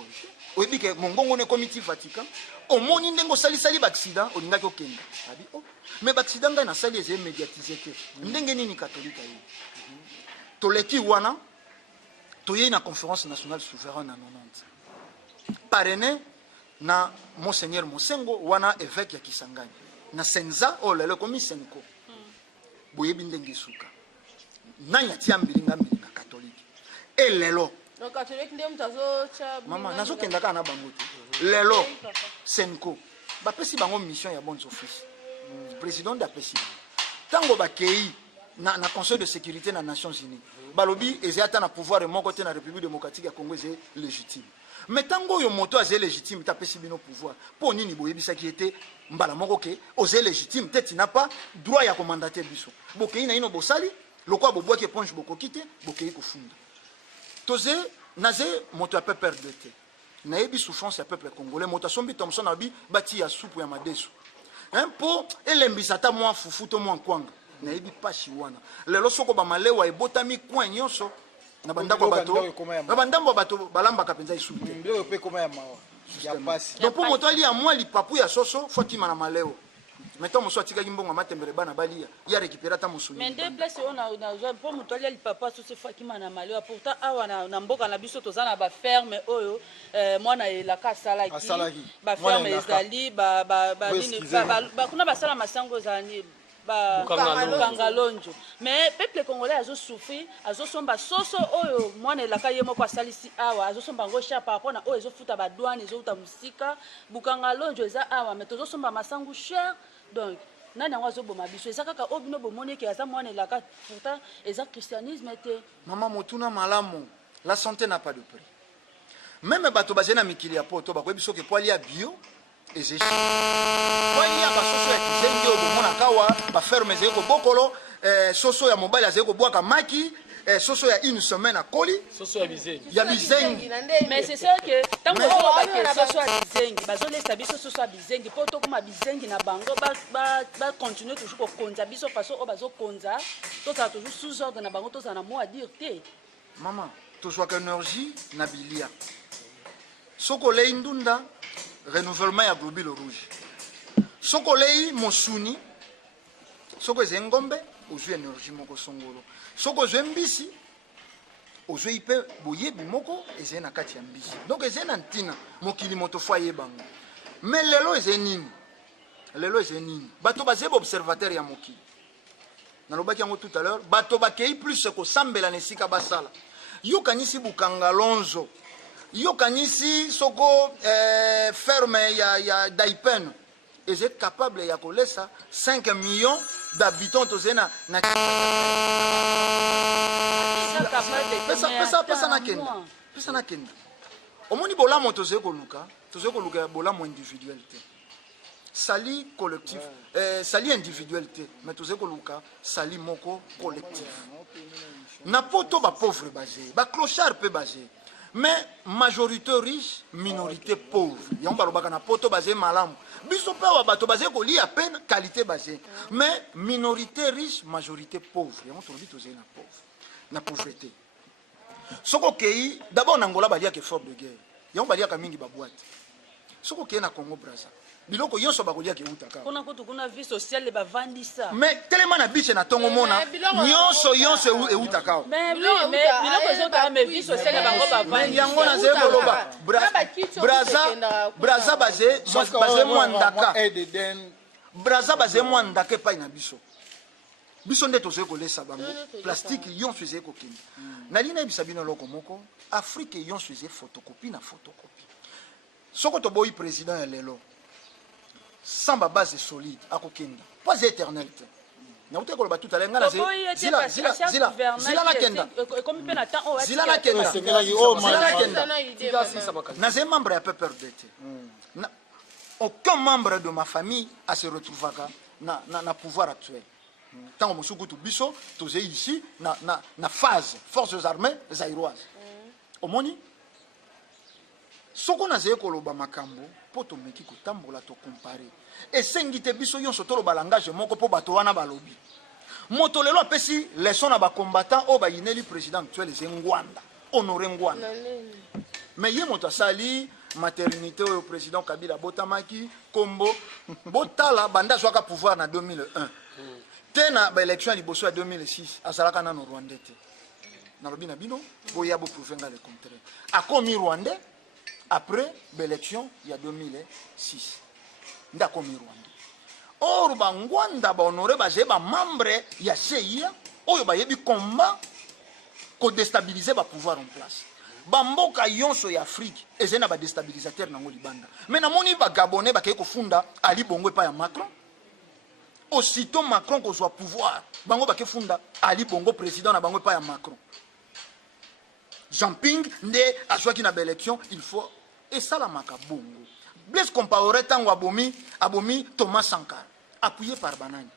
oyebi ke mongongo ne comité Vatican omoni ndengo sali ba accident olingaki okenda abi oh mais ba accident nga na sali eze médiatisé te ndenge nini catholique ayi toleki wana toyei na conférence nationale souveraine en 90 parrainé na Monseigneur Mosengo wana évêque ya Kisangani na senza o lelo komi senko boyebi ndenge suka nanya tia mbilinga na catholique et lelo donc catholique ndem mtazo cha mama nazo kenda kana bango te lelo senko bapesi bango mission ya bons office président d'apesi tango bakei na conseil de sécurité na Nations Unies balobi ezata na pouvoir moko te na République démocratique ya Congo est légitime mais tango yo moto azé légitime tapesi bino pouvoir po nini boyebisaki ete mbala moko ke ozé légitime te tina pas droit ya commandater biso bokei na ino bosali lokwa bobwaki éponge bokokite bokei kofunda tozé nazé moto a peu perdre te na yebi souffrance ya peuple congolais moto sombi Thomson abi bati ya soupe ya madeso po elembisa ta mwa fufu to mwa kwanga na yebi pashi wana lelo soko ba malewa ebotami coin nyonso na bandako bato balamba kapenza isute mbio pe koma ya mawa ya pasi donc pour moto ali ya mwa lipapu ya soso foti mana maleo mettons moso atika kimbonga matembere bana balia ya récupérer ta mosuli mais deux places on a pour moto ali lipapu soso foti mana maleo pourtant awa na mboka na biso tozana ba ferme oyo mwana elaka salaki ba ferme ezali ba nini ba kuna basala masango zani Bukangalonjo mais peuple congolais azo souffrir azo somba soso oyo mwana elaka ye moko asalisi awa azo somba ngo cher par rapport na oyo ezo futa ba douane ezo uta musika Bukangalonjo eza awa mais tozo somba masangu cher donc nani ngo azo boma biso eza kaka obino bomoni ke aza mwana elaka pourtant eza christianisme te maman motuna malamu la santé n'a pas de prix même bato bazena mikili ya poto bakoyebi soki po alia bio ezéchi po alia basoso ya kizengi oyo bomona kawa baferme ezali kobokolo soso ya mobali azali kobwaka maki soso ya une semaine akoli soso ya bizengi mais c'est ça que tant que soso ya bizengi bazolesa biso soso ya bizengi po tokoma bizengi na bango ba continuer toujours kokonza biso façon oyo bazokonza tozala toujours sous ordre na bango tozala na mot à dire te mama tozwaka énergie na bilia soko olei ndunda renouvellement ya globule rouge soko olei mosuni soko ezali ngombe ozwi énergie moko songolo soko ozwi mbisi ozwi mpe boyebi moko ezali na kati ya mbisi donc ezali na ntina mokili moto fo ayebango mais lelo ezali nini bato bazali baobservateur ya mokili nalobaki yango tout à l'heure bato bakei plus kosambela na esika basala yokanisi bukanga lonzo yokanisi soko ferme ya daipen ezali capable ya kolesa 5 millions d'habitants tozali na pesa nakenda omoni bolamo tozali koluka ya bolamo individuel te sali collectif sali individuel te mais tozali koluka sali moko collectif na poto bapauvre bazali baclochard mpe bazali mais majorité riche minorité pauvre yango balobaka na poto bazali malamu biso mpe awa bato bazali kolia peine qualité bazali mais minorité riche majorité pauvre yango tolobi tozali na pauvreté soko okei d'abord na Angola baliaka effort de guerre yango baliaka mingi babwate soko okei na Congo Brazza biloko yonso bakoliaka eutaka kuna kutu kuna vie sociale bavandisa mais telema na biche na tongo mona nyonso eutaka biloko ezotaka me vie sociale bango bavandisa yango nazali koloba Brazza baze mwandaka Brazza baze mwandaka epai na biso nde tozali kolesa bango plastique yonso ezali kokende nali nayebisa bino eloko moko Afrique yonso ezali photocopie na photocopie soko toboyi président ya lelo sans base solide akokenda pas éternel te nauta koloba tout à l'heure ngana zila membre ya PPRD te aucun membre de ma famille a se retrouvaka na pouvoir actuel tant mosukutu biso tozali ici na phase forces armées zaïroises omoni soko nazali koloba makambo po tomeki kotambola tokompare esengi te biso nyonso toloba langage moko po bato wana balobi moto lelo apesi leson na bacombattant oyo bayineli président actuel eze ngwanda honore ngwanda mais ye moto asali maternité oyo président Kabila botamaki kombo botala banda azwaka pouvoir na 2001 te na baélection ya liboso ya 2006 azalaka nano rwandais te nalobi na bino boya boprouve nga le contraire akomi rwandais après l'élection il y a 2006 ndakomi Rwanda or bangwanda bahonoré bazé ba membre ya CIA oyo bayebi combat ko déstabiliser ba pouvoir en place bamboka yonso ya Afrique ezena ba déstabilisateur nango libanda mais na moni ba gabonais ba kay ko funda Ali Bongo pa ya Macron aussitôt Macron ko soit pouvoir bango ba ke funda Ali Bongo président na bango pa ya Macron Jean-Ping nde azwaki na élection il faut et ça la makabongo Blaise Compaoré tango abomi Thomas Sankara appuyé par Banani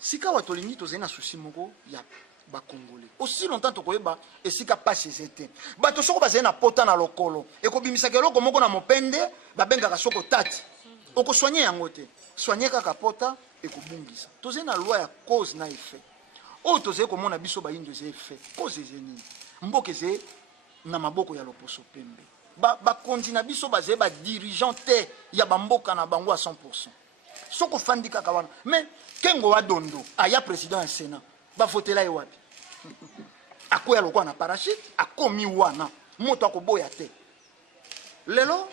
sika watolingi tozena souci moko ya ba congolais aussi longtemps tokoyeba esika passe zete bato soko bazena na pota na lokolo ekobimisa keloko moko na mopende babengaka soko tati oko soigner yango te soigner kaka pota ekobungisa tozena loi ya cause na effet o tozé komona biso ba indo ze effet cause zeni mboke ze na maboko ya loposo pembe ba kontina biso bazé ba dirigeant te ya bamboka na bango à 100%. Soko fandi kaka wana mais kengo wa dondo aya président ya Sénat ba votela ye wapi akoya lokwa na parachute akomi wana moto akoboya te lelo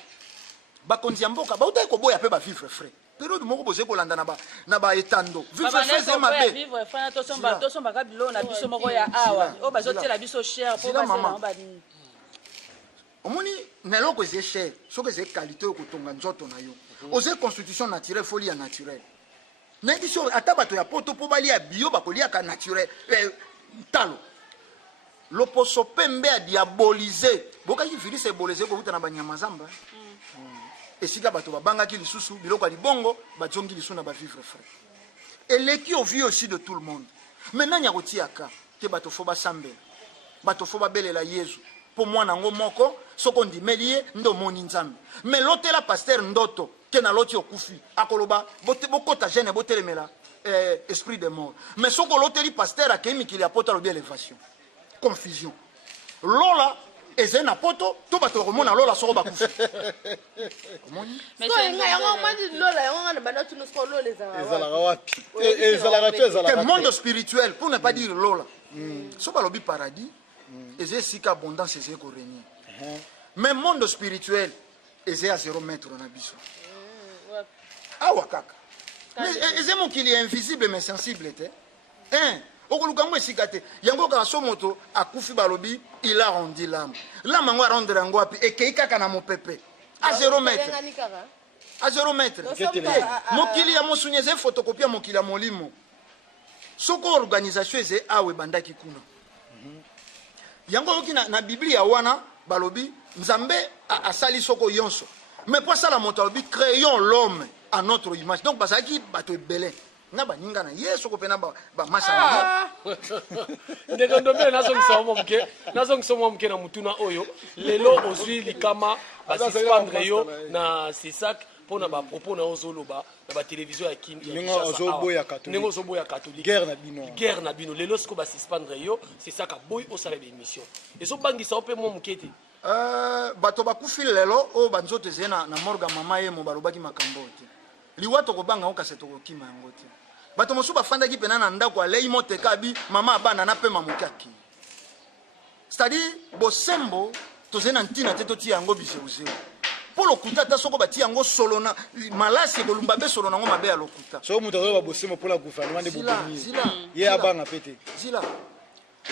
ba kontia mboka ba uta ko boya pe ba vivre frais période moko boze kolanda na ba etando vivre frais c'est mabe vivre frais to somba ka bilo na biso moko ya awa o bazotela biso cher po bazela ba ni omoni neloko eze cher soko eze qualité okotonga nzoto na yo oze constitution naturelle folie ya naturelle na biso ata bato ya poto po bali ya bio bakolia ka naturel talo loposo pembe a diaboliser bokaki virus eboliser ko utana banyama zamba esika bato babangaki lisusu biloko ali bongo bajongi lisu na ba vivre frais eleki au vie aussi de tout le monde maintenant nya kotiaka ke bato fo basambela bato fo babelela Yesu po mwana ngo moko soko ndimeli ye ndo moni nzambe mais lotela pasteur ndoto ke na loti okufi akoloba bote bokota jeune botelemela esprit de mort mais soko loteli pasteur akemi kili apota lo bien élévation confusion lola ezena poto to bato komona lola soko bakufi komoni mais nga yango mandi lola yango nga bana tu no soko lola ezala wapi ezala monde spirituel pour ne pas dire lola so balobi paradis ezé sika abondance ezé ko régner mais monde spirituel ezé à 0 mètre na biso awa kaka mais ezé mokili invisible mais sensible te okulukango esika te yango kaka so moto akufi balobi il a rendu l'âme ngo arondre yango api ekei kaka na mopepe à 0 mètre à 0 mètre mokili ya mosunyi ezé photocopie ya mokili ya molimo soko organisation ezé awe bandaki kuna yango yoki na Biblia wana balobi nzambe asali soko yonso mais pour ça la moto balobi créons l'homme à notre image donc basaki bato ebele na baninga na yesu ko pena ba masala ndeko ndombe nazo ngisomo mke na mutuna oyo lelo ozwi likama basispandre yo na sisak pona ba propos na ozoloba na ba télévision ya kin ningo ozoboya catholique guerre na bino lelo siko basispandre yo c'est ça ka boy o sala émission ezo bangisa ope mo mukete bato bakufi lelo o banzoto ezena na morga mama ye mo balobaki makambo te liwato ko banga okase to kokima yango te bato mosu bafanda ki pena na ndako alei moteka abi mama abana na pe mamukaki c'est-à-dire bosembo tozena ntina te toti yango biseuze pour lokuta ta soko bati yango solo na malasi ko lumba be solo nango mabe ya lokuta so muto zo babosembo pour la gouvernement de boboni ye abanga pete zila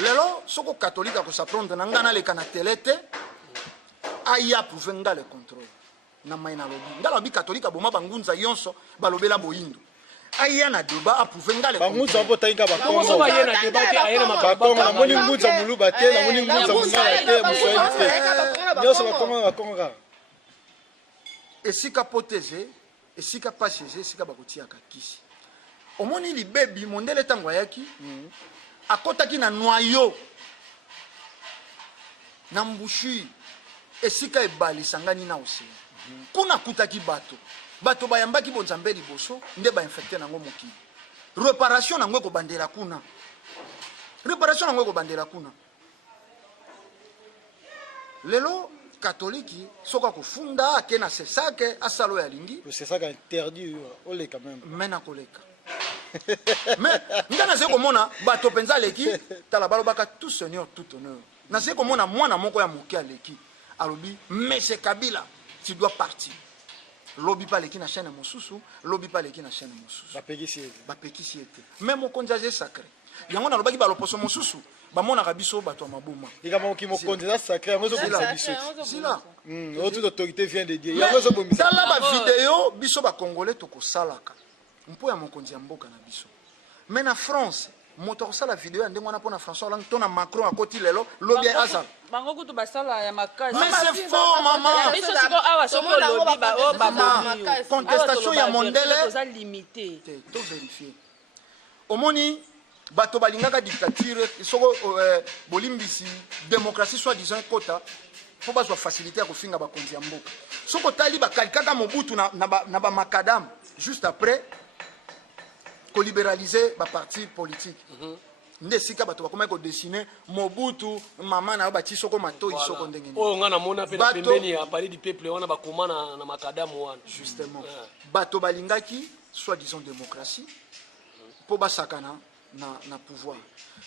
lelo soko catholique ko s'apprendre na ngana le kana telete aya prouver ngale contrôle na maina lobi ngala bi catholique aboma bangunza yonso balobela boyindo aya na doba approuver ngale bangunza mpo tainga bakongo ba yena ke ba ke ayena bakongo na moni ngunza muluba te na moni ngunza mungala te muswahili te nyoso bakongo ka esika poteze esika paseze esika bakotiaka kisi omoni libebi mondele tango ayaki akotaki na noyau na mbushui esika ebalisangani na océan kuna kutaki bato bayambaki bonzambe liboso nde bainfecte nango mokili réparation nango ekobandela kuna lelo katoliki soka kufunda ake na sesake asalo ya lingi sesaka interdit oleka même mena koleka mais ngana se komona bato penza leki tala balobaka tout seigneur tout honneur na se komona mwana moko ya moke aleki alobi monsieur Kabila tu dois partir lobi pa leki na chaîne mosusu lobi pa leki na chaîne mosusu bapekisi ete même mokonzi aze sacré yango na lobaki baloposo mosusu bamonaka biso bato ya maboma likambo mokonzi eza sacré yango ezobomisa biso sila toute autorité vient de Dieu yango ezobomisa tala bavideo biso bakongole tokosalaka mpo ya mokonzi ya mboka na biso mais na France moto akosala video ya ndenge wana mpo na François Hollande to na Macron akoti lelo lobi azala bango kutu basala ya makasi mais c'est faux maman biso siko awa soko lobi ba o ba contestation ya mondele toza limité to vérifier omoni bato balingaka dictature soko bolimbisi démocratie soit disant kota po bazwa facilité ya kofinga bakonzi ya mboka soko tali bakalikaka Mobutu na ba makadam juste après ko libéraliser ba parti politique nde sika bato bakomaki kodessine Mobutu mama na bati soko matoi soko ndenge ni oyo nga namona pe na pembeni ya palais du peuple wana bakoma na makadamu wana justement bato balingaki soit disant démocratie po basakana na pouvoir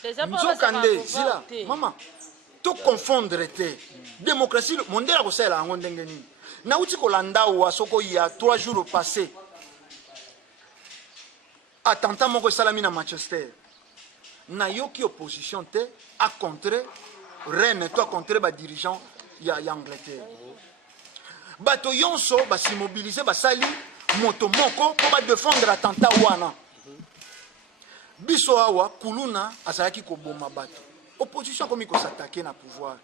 nzokande zila mama to confondre te démocratie mondela kosala yango ndenge nini nauti kolanda wa soko ya 3 jours passé attentat moko esalami na Manchester nayoki opposition te a contre reine to a contre ba dirigeant ya Angleterre bato yonso basimobiliser basali moto moko po ba défendre attentat wana biso awa kuluna azalaki koboma bato opposition comme il s'attaquer na pouvoir.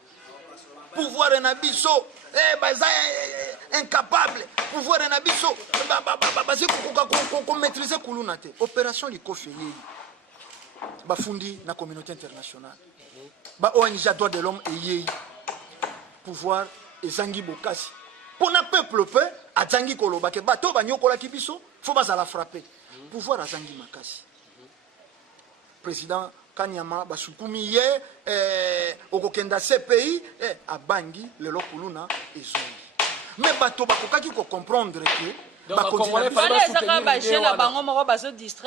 Pouvoir en abisso, incapable. Pouvoir en abisso, qu'on maîtrise Kulunate. Opération Likofeli. Bafundi na communauté internationale. Ba ONG droit de l'homme et pouvoir et Zangi Bokasi. Pour un peuple peu, à Zangi Koloba, que bateau banyokola kibiso, faut pas la frapper. Pouvoir à Zangi Makasi. Président Kanyama basukumi ye okokenda CPI a bangi le lokuluna ezongi. Mais bato bakokaki ko comprendre que ba Congolais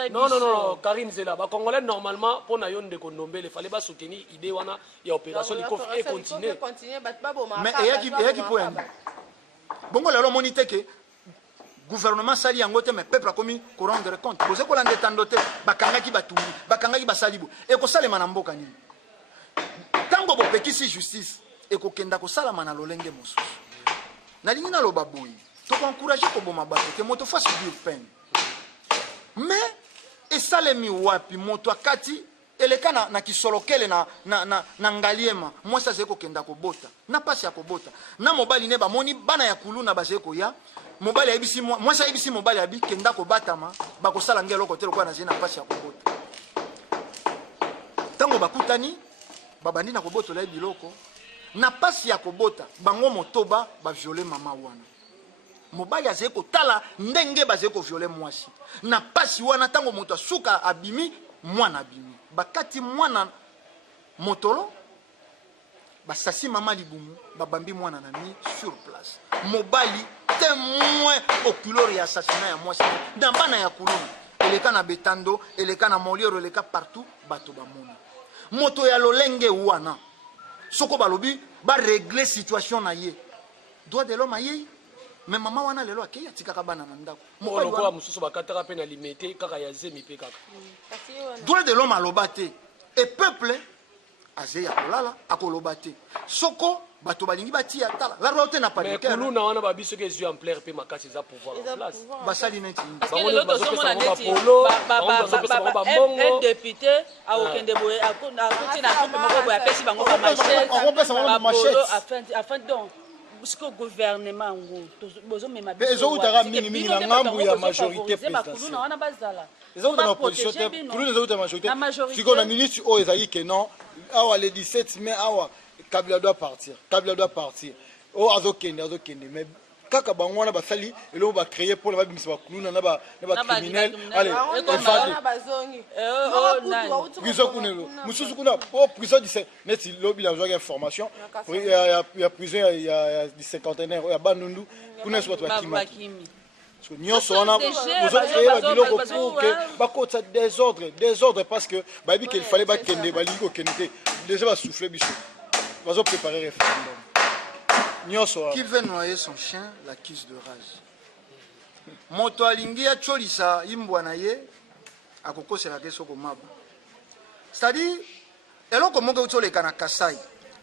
non, Karine Zela, ba Congolais normalement pour na yonde kondombe il fallait ba soutenir idée wana ya opération Likof et continuer. Mais eyaki point. Bongo lelo monite que gouvernement sali yangote mais peuple a commis ko rendre compte. Poser ko lande tandote bakangaki batumbi, bakangaki basalibu. Et ko salema na mboka nini. Tango bo pekisi justice et ko kenda ko sala mana lolenge mosusu. Na lingina lo baboui. Donc encourager ko boma bato que moto fasse subir peine. Mais et salemi wapi moto akati elekana na kisolokele na ngaliema moi ça c'est ko kenda ko bota. Na pasi ya ko bota. Na mobali ne ba moni bana ya kuluna ba ko ya mobali ya bisi moi ça bisi mobali ya bi kenda ko batama ba ko sala ngelo ko telo kwa na zina pasi ya ko bota. Tango bakutani babandi na ko boto la biloko na pasi ya ko bota bango motoba ba violer mama wana. Mobali azé ko tala ndenge bazé ko violer mwasi. Na pasi wana tango moto suka abimi mwana abimi. Bakati mwana motolo basasi mama libumu babambi mwana na mi sur place. Mobali témoin oculaire ya assassinat ya mwasi. Dambana ya kuluna. Eleka na betando, eleka na moliero, eleka partout bato bamoni. Moto ya lolenge wana. Soko balobi ba régler situation na ye. Droit de l'homme aye. Mais maman wana lelo akeya tikaka bana na ndako. Mobali wana mususu bakataka pe na limité kaka ya zemi pe kaka. Droit de l'homme alobate et peuple azeya kolala akolobate. Soko bato balingi bati atala. La route na pas de cœur. Mais kuluna wana babiso ke yeux en plaire pe makati za pouvoir en place. Basali neti. Un député a okende boye akuna akutina kumbe moko boye apesi bango ba machette. Afin donc parce que gouvernement ngo bozo mema biso ezotaka mingi na ngambu ya majorité présidentielle wana bazala ezotaka na opposition te pour nous ezotaka majorité siko na ministre o ezali que non awa le 17 mai awa Kabila doit partir o azokende mais kaka bango wana basali elo ba créer pour ba bimisa ba kuluna na ba criminel allez prison kunelo mususu kuna o prison dit net lobby la joie information il y a prison il y a du cinquantenaire ya bandundu kuna so ba kimi parce que nyonso wana vous autres créer ba biloko pour que ba kota désordre parce que ba bi qu'il fallait ba kende ba liko kende déjà ba souffler biso va préparer référendum. Qui veut noyer son chien l'accuse de rage. Moto alingi a cholisa imbwana ye akokosela keso ko maba. C'est-à-dire eloko moko utoleka na Kasai.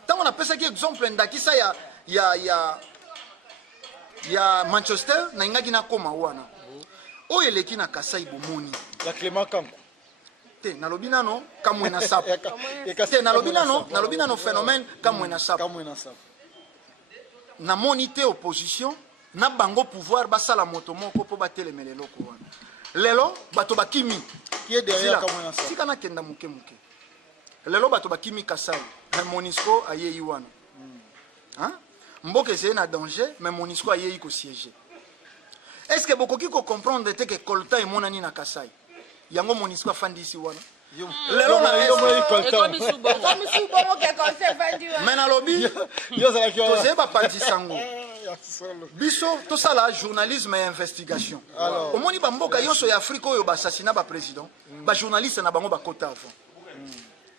Tango na pesa ki exemple ndakisa ya Manchester na ingaki na koma wana. O eleki na Kasai bomoni. La Clément Kanko. Te nalobina no kamwena sap. Te nalobina no phénomène kamwena sap. Na monité opposition na bango pouvoir basala moto moko po batelemele loko wana lelo bato bakimi qui est derrière kamwena sap sika na kenda muke lelo bato bakimi Kasai mais Monisco ayeyi wana hein mboke c'est na danger mais Monisco ayeyi ko siéger est-ce que bokoki ko comprendre te que Kolta e monani na Kasai yango Monisco afandisi wana lelo na yo moi Kolta mais na lobby to ba parti sango biso to sala journalisme et investigation omoni ba mboka yonso ya Afrique oyo ba assassinat ba président ba journaliste na bango ba kota avant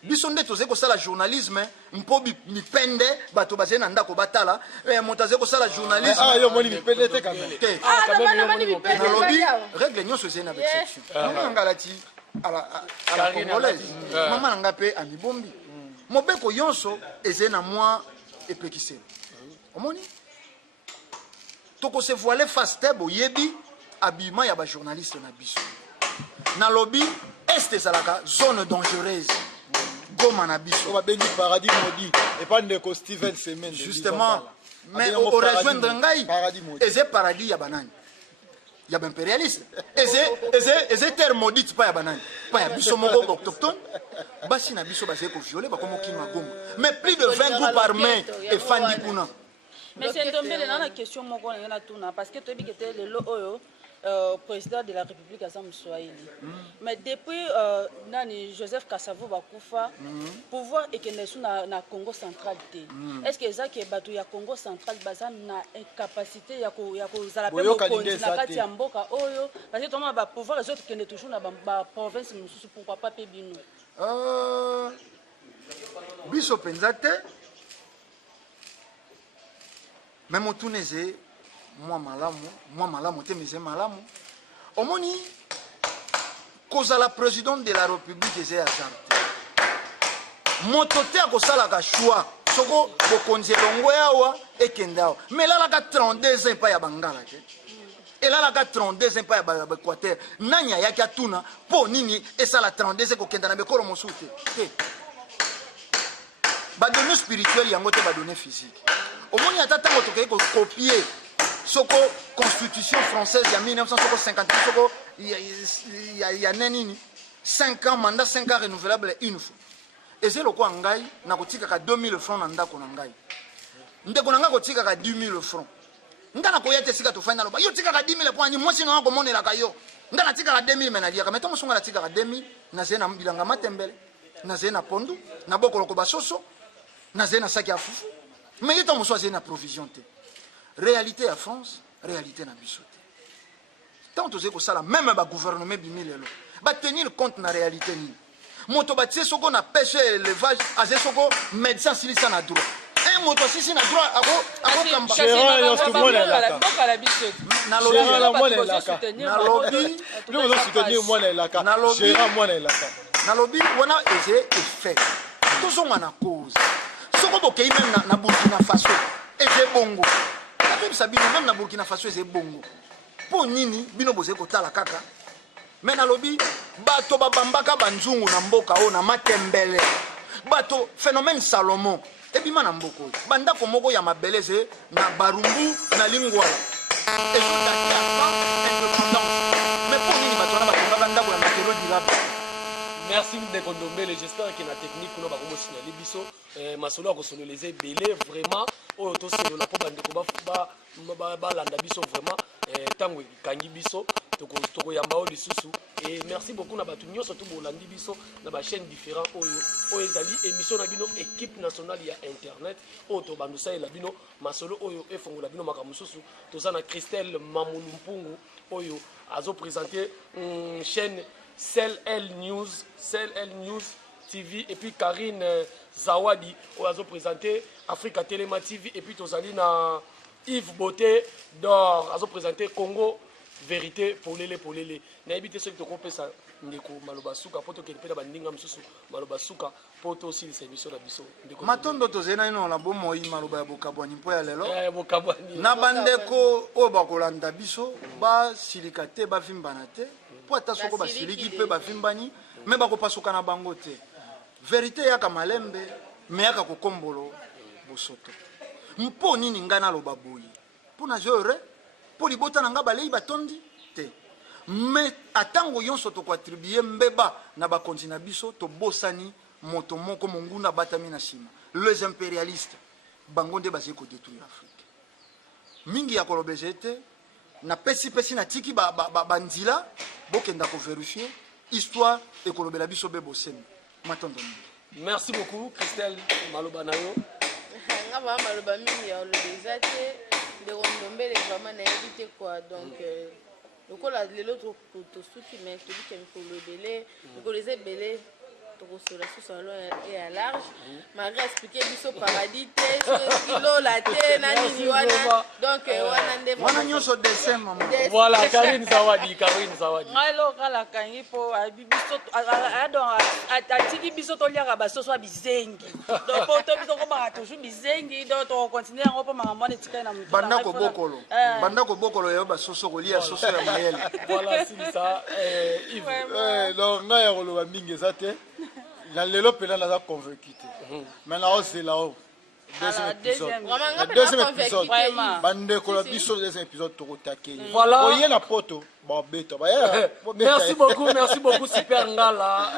biso nde toze ko sala journalisme mpo mipende bato bazé na ndako batala montaze ko sala journalisme yo moni mipende te quand même na lobby règle nyonso zena ba exception ngalati à la congolaise maman nanga pe amibombi mobeko yonso ezena moi epekisé omoni toko se voiler face tebo yebi abima ya ba journaliste na biso na lobby est ezalaka zone dangereuse bokoma na biso ba bengi paradis maudit et pas ndeko Steven Semaine justement mais au rejoindre ngai eze paradis ya banani ya ba impérialiste eze terre maudite pas ya banani pas ya biso moko autochtone basi na biso bazé ko violer ba komo kima goma mais plus de 20 groupes armés et fandi kuna. Mais c'est tombé dans la question moko na tuna parce que tu dis que le oyo président de la République Azam Swahili. Mais depuis Joseph Kassavo Bakoufa, pouvoir et que na Congo central. Est-ce que ça qui est battu ya Congo central baza na incapacité ya ko zala pe mo na kati ya mboka oyo parce que toma ba pouvoir les autres qui ne toujours na ba province mususu pourquoi pas pe bino. Biso penzate même otuneze moi malamu te mise malamu omoni koza la président de la République eze azarte moto te akosalaka choix soko bokonzi elongo yawa ekende awa mais elalaka 32 ans pa ya bangala te elalaka 32 ans pa ya baéquateur nani ayaki atuna mpo nini esala 32 ans kokenda na bekolo mosusu te badonné spirituel yango te badonné physique omoni ata ntango tokei kocopier soko constitution française ya 1950 soko ya nini 5 ans mandat 5 ans renouvelable une fois eze lokwa ngai na kotikaka 2000 francs na ndako na ngai ndeko na ngai kotikaka 10000 francs ngana koya te sika tofanya loba yo tikaka 10000 po ani mwasi na komonela yo ngana tikaka 2000 menalia kama tomo songa na tikaka 2000 na zena bilanga matembele na zena pondu na bokolo ko basoso na zena saki ya fufu mais yo tomo so zena provision te. Réalité à France, réalité na biso te. Tant osé ko sala même ba gouvernement bimilelo. Ba tenir compte na réalité ni. Moto ba tse soko na pêche élevage, azé soko médecin silisa na droit. Un moto sisi na droit ako kamba. Na lobby wana eze effet. Toujours na cause. Soko bokei même na Burkina Faso. Eze bongo. Même na Burkina Faso c'est bongo. Po nini bino boze kotala kaka. Mais na lobi bato babambaka banzungu na mboka o na matembele. Bato phénomène Salomon. Ebima na mboko. Banda ko moko ya mabeleze na Barumbu na Lingwala. Et so mais po nini bato na bato banda ko na matelo dilaba. Merci de Kondombele, j'espère que la technique nous va commencer signaler biso masolo a solo les belé vraiment o to solo la poba ndeko ba landa biso vraiment tango kangi biso to yamba o lisusu et merci beaucoup na batu nyoso to bolandi biso na ba chaîne différents oyo ezali émission na bino équipe nationale ya internet o to bandusa la bino masolo oyo e fongola bino makamususu to za na Christelle Mamulumpungu oyo azo présenter chaîne CLL News TV et puis Karine Zawadi on a présenté Africa Telema TV et puis Tozali na Yves Beauté d'or a présenté Congo Vérité pour les na habité ceux qui te compé ça ndeko maloba suka poto ke pela bandinga msusu maloba suka poto aussi les émissions na biso ndeko matondo tozena ino na bomo yi maloba ya bokabwani mpo ya lelo bokabwani na bandeko o bakolanda biso ba silikate ba vimbana te po ata soko ba siliki pe ba vimbani me bakopasuka na bango te vérité yaka malembe me yaka kokombolo bosoto mpo nini ngana loba boyi po na jore po libota na nga balei batondi te mais atango yonso to attribuer mbeba na bakonzi na biso to bosani moto moko monguna batami na sima les impérialistes bango nde bazé ko détruire l'Afrique mingi ya kolobezete na pesi na tiki banzila bokenda ko vérifier histoire et kolobela biso bebo semi matondo. Merci beaucoup Christelle Maloba nayo nga ba maloba mingi ya olobezate de Kondombele vraiment na éviter quoi donc lokola lelo tosuki mais tobi ke mikolo ebele mikolo eza ebele tokosola susu alo et à large malgré expliquer biso paradis te kilola te na nini wana donc wana nde wana nyonso dessin maman voilà Karine Zawadi ngalo kala kangi po biso donc atiki biso to liaka basoso bizengi donc po to biso ko ba toujours bizengi donc to continuer ngo po makambo ne tika na mutu banda ko bokolo yo basoso ko lia soso ya mayele voilà c'est ça Yves donc ngaya koloba mingi ezate na lelo pena naza convaincu te maintenant c'est là-haut deuxième épisode bandeko na biso deuxième épisode tokotake voilà oye na poto babeta merci beaucoup super ngala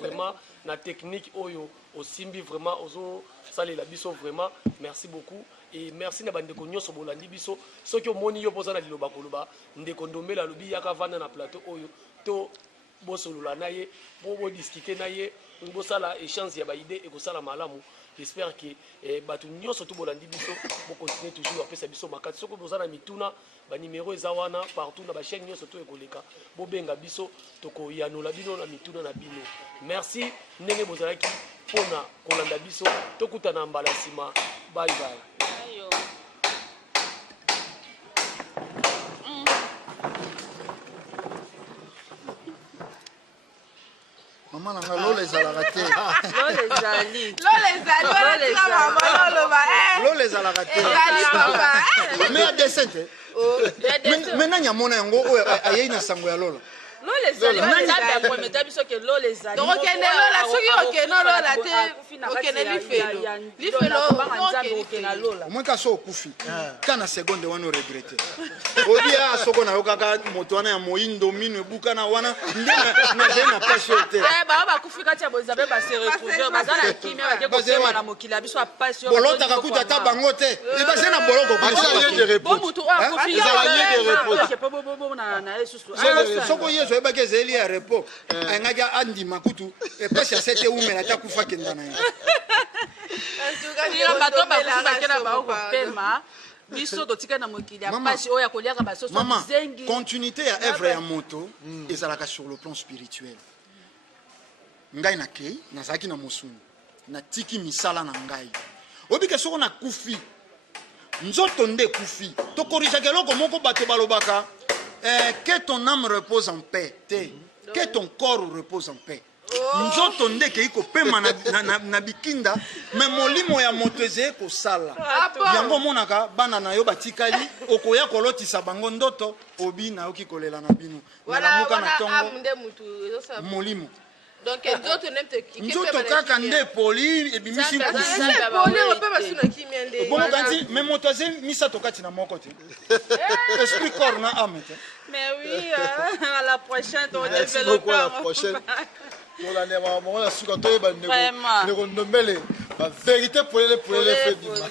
vraiment na technique oyo osimbi vraiment ozo salela biso vraiment merci beaucoup et merci na bandeko nyonso bolandi biso soki omoni yo poza na liloba koloba ndeko ndombela lobi yaka vanda na plateau oyo to bosolola na ye bo discuter na ye bosala échange ya baide ekosala malamu. J'espère que batu nyonso to bolandi biso bo continuer toujours apesa biso makati soko bozana mituna ba numéro ezawana partout na ba chaîne nyonso to ekoleka bo benga biso toko yanola bino na mituna na bino. Merci ndenge bozalaki pona kolanda biso tokutana mbala sima. Bye bye. Maman nanga lola ezalaka te. Lola ezalaka te. Mais ya dessin te. Mais nani amona yango oyo ayei na sango ya lola. omweka so okufi ka na seconde wana oregrete odia soko na yo kaka moto wana ya moyindo mino ebuka na wana nde nazali na pasi oyo te bolotaka kuta ata bango te ebazali na boloko soko yesu oyebaki ezali ya repo ayangaki andima kutu epasi ya sete umela ata kufa kenda na ye Maman, continuité à œuvre ya moto ezalaka sur le plan spirituel. Ngai na kei nazaki na mosuni na tiki misala na ngai obike soko na kufi nzoto nde kufi to korija keloko moko bato balobaka que ton âme repose en paix que ton corps repose en paix. Nzoto ndeke iko pema na bikinda me molimo ya moto eze ko sala yango monaka bana na yo batikali okoya kolotisa bango ndoto obi na yoki kolela na bino na muka na tongo molimo donc nzoto kaka nde poli ebimisi bongo kanzi me moto aze misato kati na moko te esprit corps na âme te. Mais oui, à la prochaine, on merci beaucoup, à la prochaine. Pour l'année, on a su quand on est la vérité pour les faits du mal.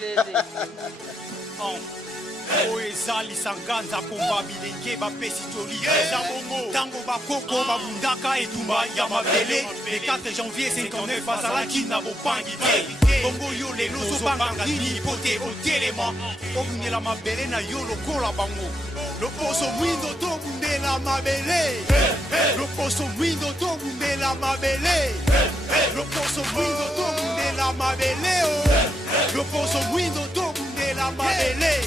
ezali sanganza komba bilenge bapesi toli eza bongo ntango bakoko babundaka etumba ya mabele le 4 janvier 59 azalaki na bopangi te bongo yo lelo ozobanga nini po te otelema obundela mabele na yo lokola bango loposo mwindo tobundela mabele loposo mwindo tobundela mabele loposo mwindo tobundela mabele loposo mwindo tobundela mabele